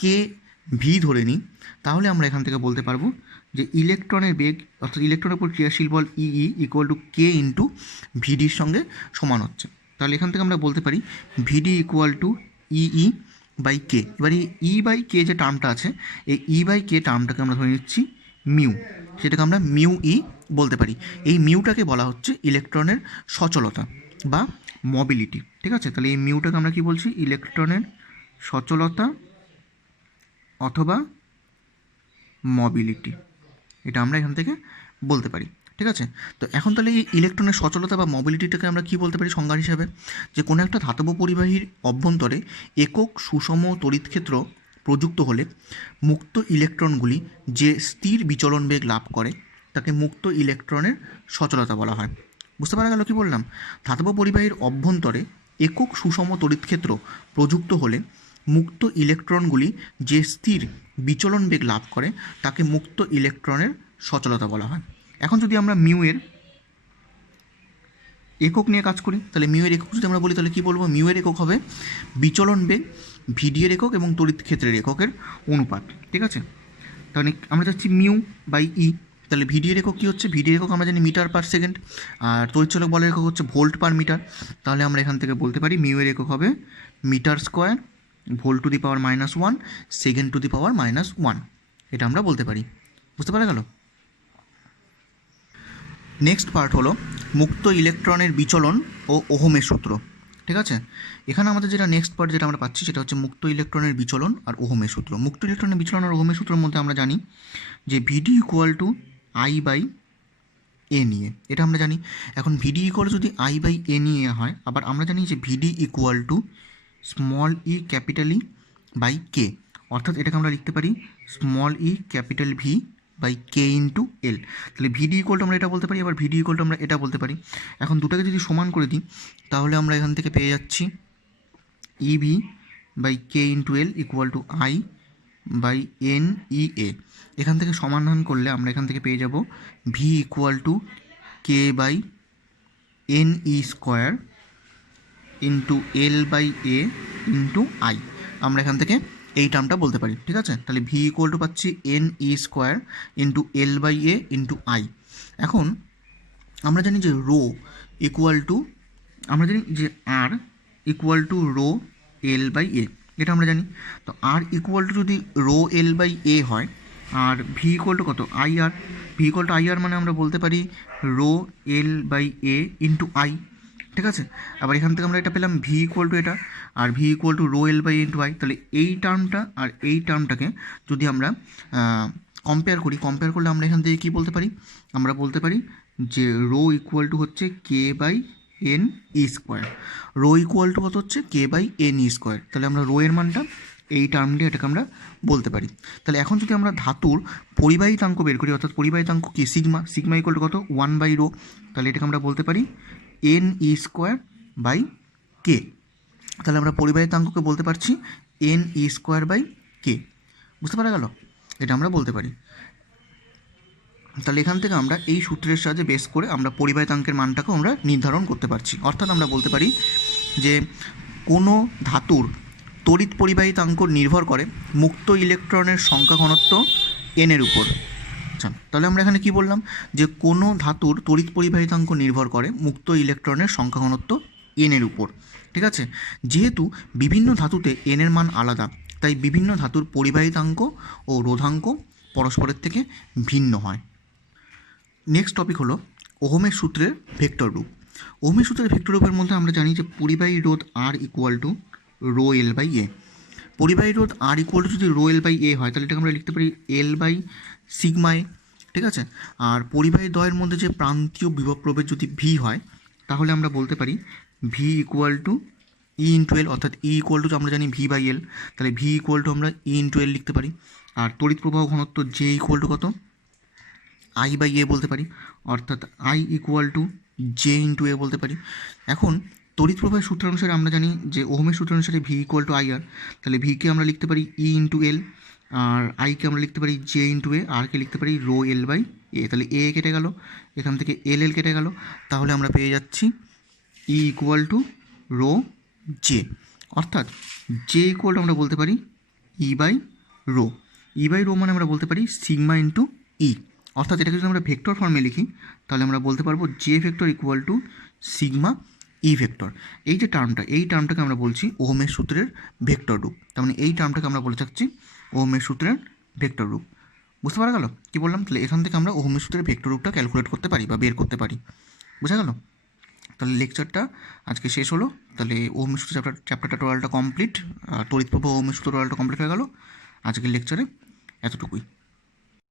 kV ধরে নিই, তাহলে আমরা এখান থেকে বলতে পারবো যে ইলেকট্রনের বেগ অর্থাৎ ইলেকট্রনের উপর ক্রিয়াশীল বল EE ইকুয়াল টু K × VDর সঙ্গে সমান হচ্ছে। তাহলে এখান থেকে আমরা বলতে পারি VD ইকুয়াল টু EE/K। এবার এই E/K যে টার্মটা আছে, এই E/K টার্মটাকে আমরা ধরে নিচ্ছি মিউ, সেটাকে আমরা μE বলতে পারি। এই মিউটাকে বলা হচ্ছে ইলেকট্রনের সচলতা বা মবিলিটি, ঠিক আছে। তাহলে এই মিউটাকে আমরা কি বলছি, ইলেকট্রনের সচলতা অথবা মবিলিটি, এটা আমরা এখান থেকে বলতে পারি, ঠিক আছে। তো এখন তাহলে এই ইলেকট্রনের সচলতা বা মবিলিটিটাকে আমরা কী বলতে পারি সংজ্ঞা হিসাবে, যে কোনো একটা ধাতব পরিবাহীর অভ্যন্তরে একক সুষম তড়িৎক্ষেত্র প্রযুক্ত হলে মুক্ত ইলেকট্রনগুলি যে স্থির বিচলন বেগ লাভ করে তাকে মুক্ত ইলেকট্রনের সচলতা বলা হয়। বুঝতে পারা গেল কি বললাম? ধাতব পরিবাহীর অভ্যন্তরে একক সুষম তড়িৎক্ষেত্র প্রযুক্ত হলে মুক্ত ইলেকট্রনগুলি যে স্থির বিচলন বেগ লাভ করে তাকে মুক্ত ইলেকট্রনের সচলতা বলা হয়। এখন যদি আমরা মিউয়ের একক নিয়ে কাজ করি, তাহলে মিউয়ের একক যদি আমরা বলি তাহলে কী বলবো, মিউয়ের একক হবে বিচলন বেগ, ভিডিএর একক এবং তড়িৎ ক্ষেত্রের এককের অনুপাত, ঠিক আছে। তাহলে আমরা যাচ্ছি μ/E। তাহলে ভিডি এর একক কী হচ্ছে, ভিডি এর একক আমরা জানি মিটার পার সেকেন্ড, আর তড়িৎচলক বলের একক হচ্ছে ভোল্ট পার মিটার। তাহলে আমরা এখান থেকে বলতে পারি মিউ এর একক হবে metre square volt to the power -1 second to the power -1, এটা আমরা বলতে পারি। বুঝতে পারা গেল? নেক্সট পার্ট হলো মুক্ত ইলেকট্রনের বিচলন ও ওহমের সূত্র। ঠিক আছে, এখানে আমাদের যেটা নেক্সট পার্ট যেটা আমরা পাচ্ছি সেটা হচ্ছে মুক্ত ইলেকট্রনের বিচলন আর ওহমের সূত্র। মুক্ত ইলেকট্রনের বিচলন আর ওহমের সূত্রের মধ্যে আমরা জানি যে ভিডি ইকুয়াল টু I/A নিয়ে, এটা আমরা জানি। এখন ভিডি ইকুয়াল যদি I/A নিয়ে হয়, আবার আমরা জানি যে V D equal to small E capital E by K, অর্থাৎ এটাকে আমরা লিখতে পারি small E capital V by K into L. তাহলে ভিডি ইকুয়াল টু আমরা এটা বলতে পারি, আবার ভিডি ইকুয়াল টু আমরা এটা বলতে পারি। এখন দুটাকে যদি সমান করে দিই তাহলে আমরা এখান থেকে পেয়ে যাচ্ছি E V by K into L equal to I by N E A. এখান থেকে সমাধান করলে আমরা এখান থেকে পেয়ে যাব V equal to K by N E square into L by A into I. আমরা এখান থেকে এই টার্মটা বলতে পারি। ঠিক আছে, তাহলে ভি ইকুয়াল টু পাচ্ছি n E square into L by A into I. এখন আমরা জানি যে রো ইকুয়াল টু, আমরা জানি যে R equal to rho L by A, এটা আমরা জানি। তো আর ইকুয়াল টু যদি রো এল বাই এ হয়, আর ভি ইকুয়াল টু কত I R, V equal to I R মানে আমরা বলতে পারি rho L by A into I. ঠিক আছে, আবার এখান থেকে আমরা এটা পেলাম ভি ইকুয়াল টু এটা, আর V equal to rho L by into I. তাহলে এই টার্মটা আর এই টার্মটাকে যদি আমরা কম্পেয়ার করি, কম্পেয়ার করলে আমরা এখান থেকে কী বলতে পারি, আমরা বলতে পারি যে রো ইকুয়াল টু হচ্ছে K by N E square, rho equal to কত হচ্ছে K by N E square. তাহলে আমরা রো এর মানটা এই টার্ম দিয়ে এটাকে আমরা বলতে পারি। তাহলে এখন যদি আমরা ধাতুর পরিবাহিতাঙ্ক বের করি, অর্থাৎ পরিবাহিতাঙ্ক কি সিগমা, সিগমা ইকুয়াল টু কত 1/ρ, তাহলে এটাকে আমরা বলতে পারি এন ই স্কোয়ার বাই কে। তাহলে আমরা পরিবাহিতাঙ্ককে বলতে পারছি এন ই স্কোয়ার বাই কে। বুঝতে পারা গেল? এটা আমরা বলতে পারি। তাহলে এখান থেকে আমরা এই সূত্রের সাহায্যে বেস করে আমরা পরিবাহিতাঙ্কের মানটাকেও আমরা নির্ধারণ করতে পারছি। অর্থাৎ আমরা বলতে পারি যে কোনো ধাতুর তড়িৎ পরিবাহিতাঙ্ক নির্ভর করে মুক্ত ইলেকট্রনের সংখ্যা ঘনত্ব এনের উপর। আচ্ছা, তাহলে আমরা এখানে কি বললাম যে কোনো ধাতুর তড়িৎ পরিবাহিতাঙ্ক নির্ভর করে মুক্ত ইলেকট্রনের সংখ্যা ঘনত্ব এনের উপর। ঠিক আছে, যেহেতু বিভিন্ন ধাতুতে এনের মান আলাদা, তাই বিভিন্ন ধাতুর পরিবাহিতাঙ্ক ও রোধাঙ্ক পরস্পরের থেকে ভিন্ন হয়। নেক্সট টপিক হলো ওহমের সূত্রের ভেক্টর রূপ। ওহমের সূত্রের ভেক্টর রূপের মধ্যে আমরা জানি যে পরিবাহী রোধ R equal to rho L by A. পরিবাহী রোধ আর ইকুয়াল টু যদি রো এল বাই এ হয় তাহলে এটাকে আমরা লিখতে পারি এল বাই সিগমা এ। ঠিক আছে, আর পরিবাহী দ্বয়ের মধ্যে যে প্রান্তীয় বিভব প্রভেদ যদি ভি হয় তাহলে আমরা বলতে পারি V equal to E into L, অর্থাৎ ই ইকুয়াল টু আমরা জানি ভি বাই এল, তাহলে ভি ইকুয়াল টু আমরা ই ইন্টু এল লিখতে পারি। আর তড়িৎ প্রবাহ ঘনত্ব জে ইকুয়াল টু কত আই বাই এ বলতে পারি, অর্থাৎ I equal to J into A বলতে পারি। এখন তড়িৎ প্রবাহের সূত্র অনুসারে আমরা জানি যে ওহমের সূত্র অনুসারে ভি ইকুয়াল টু আই আর, তাহলে ভিকে আমরা লিখতে পারি ই ইন্টু এল, আর আইকে আমরা লিখতে পারি জে ইন্টু এ, আরকে লিখতে পারি রো এল বাই এ। তাহলে এ কেটে গেল, এখান থেকে এল এল কেটে গেল, তাহলে আমরা পেয়ে যাচ্ছি E equal to rho J, অর্থাৎ জে ইকুয়াল টু আমরা বলতে পারি E by rho. E by rho মানে আমরা বলতে পারি সিগমা ইন্টু ই, অর্থাৎ এটাকে যদি আমরা ভেক্টর ফর্মে লিখি তাহলে আমরা বলতে পারবো J vector equal to sigma E vector. এই যে টার্মটা, এই টার্মটাকে আমরা বলছি ওহমের সূত্রের ভেক্টর রূপ। তার মানে এই টার্মটাকে আমরা বলে থাকছি ওহমের সূত্রের ভেক্টর রূপ। বুঝতে পারা গেল কী বললাম? তাহলে এখান থেকে আমরা ওহমের সূত্রের ভেক্টর রূপটা ক্যালকুলেট করতে পারি বা বের করতে পারি। বোঝা গেল? তাহলে লেকচারটা আজকে শেষ হলো। তাহলে ওহমের সূত্র চ্যাপ্টারটা টোটালটা কমপ্লিট, তড়িৎ প্রবাহ ওহমের সূত্র টোটালটা কমপ্লিট হয়ে গেল আজকের লেকচারে। এতটুকুই।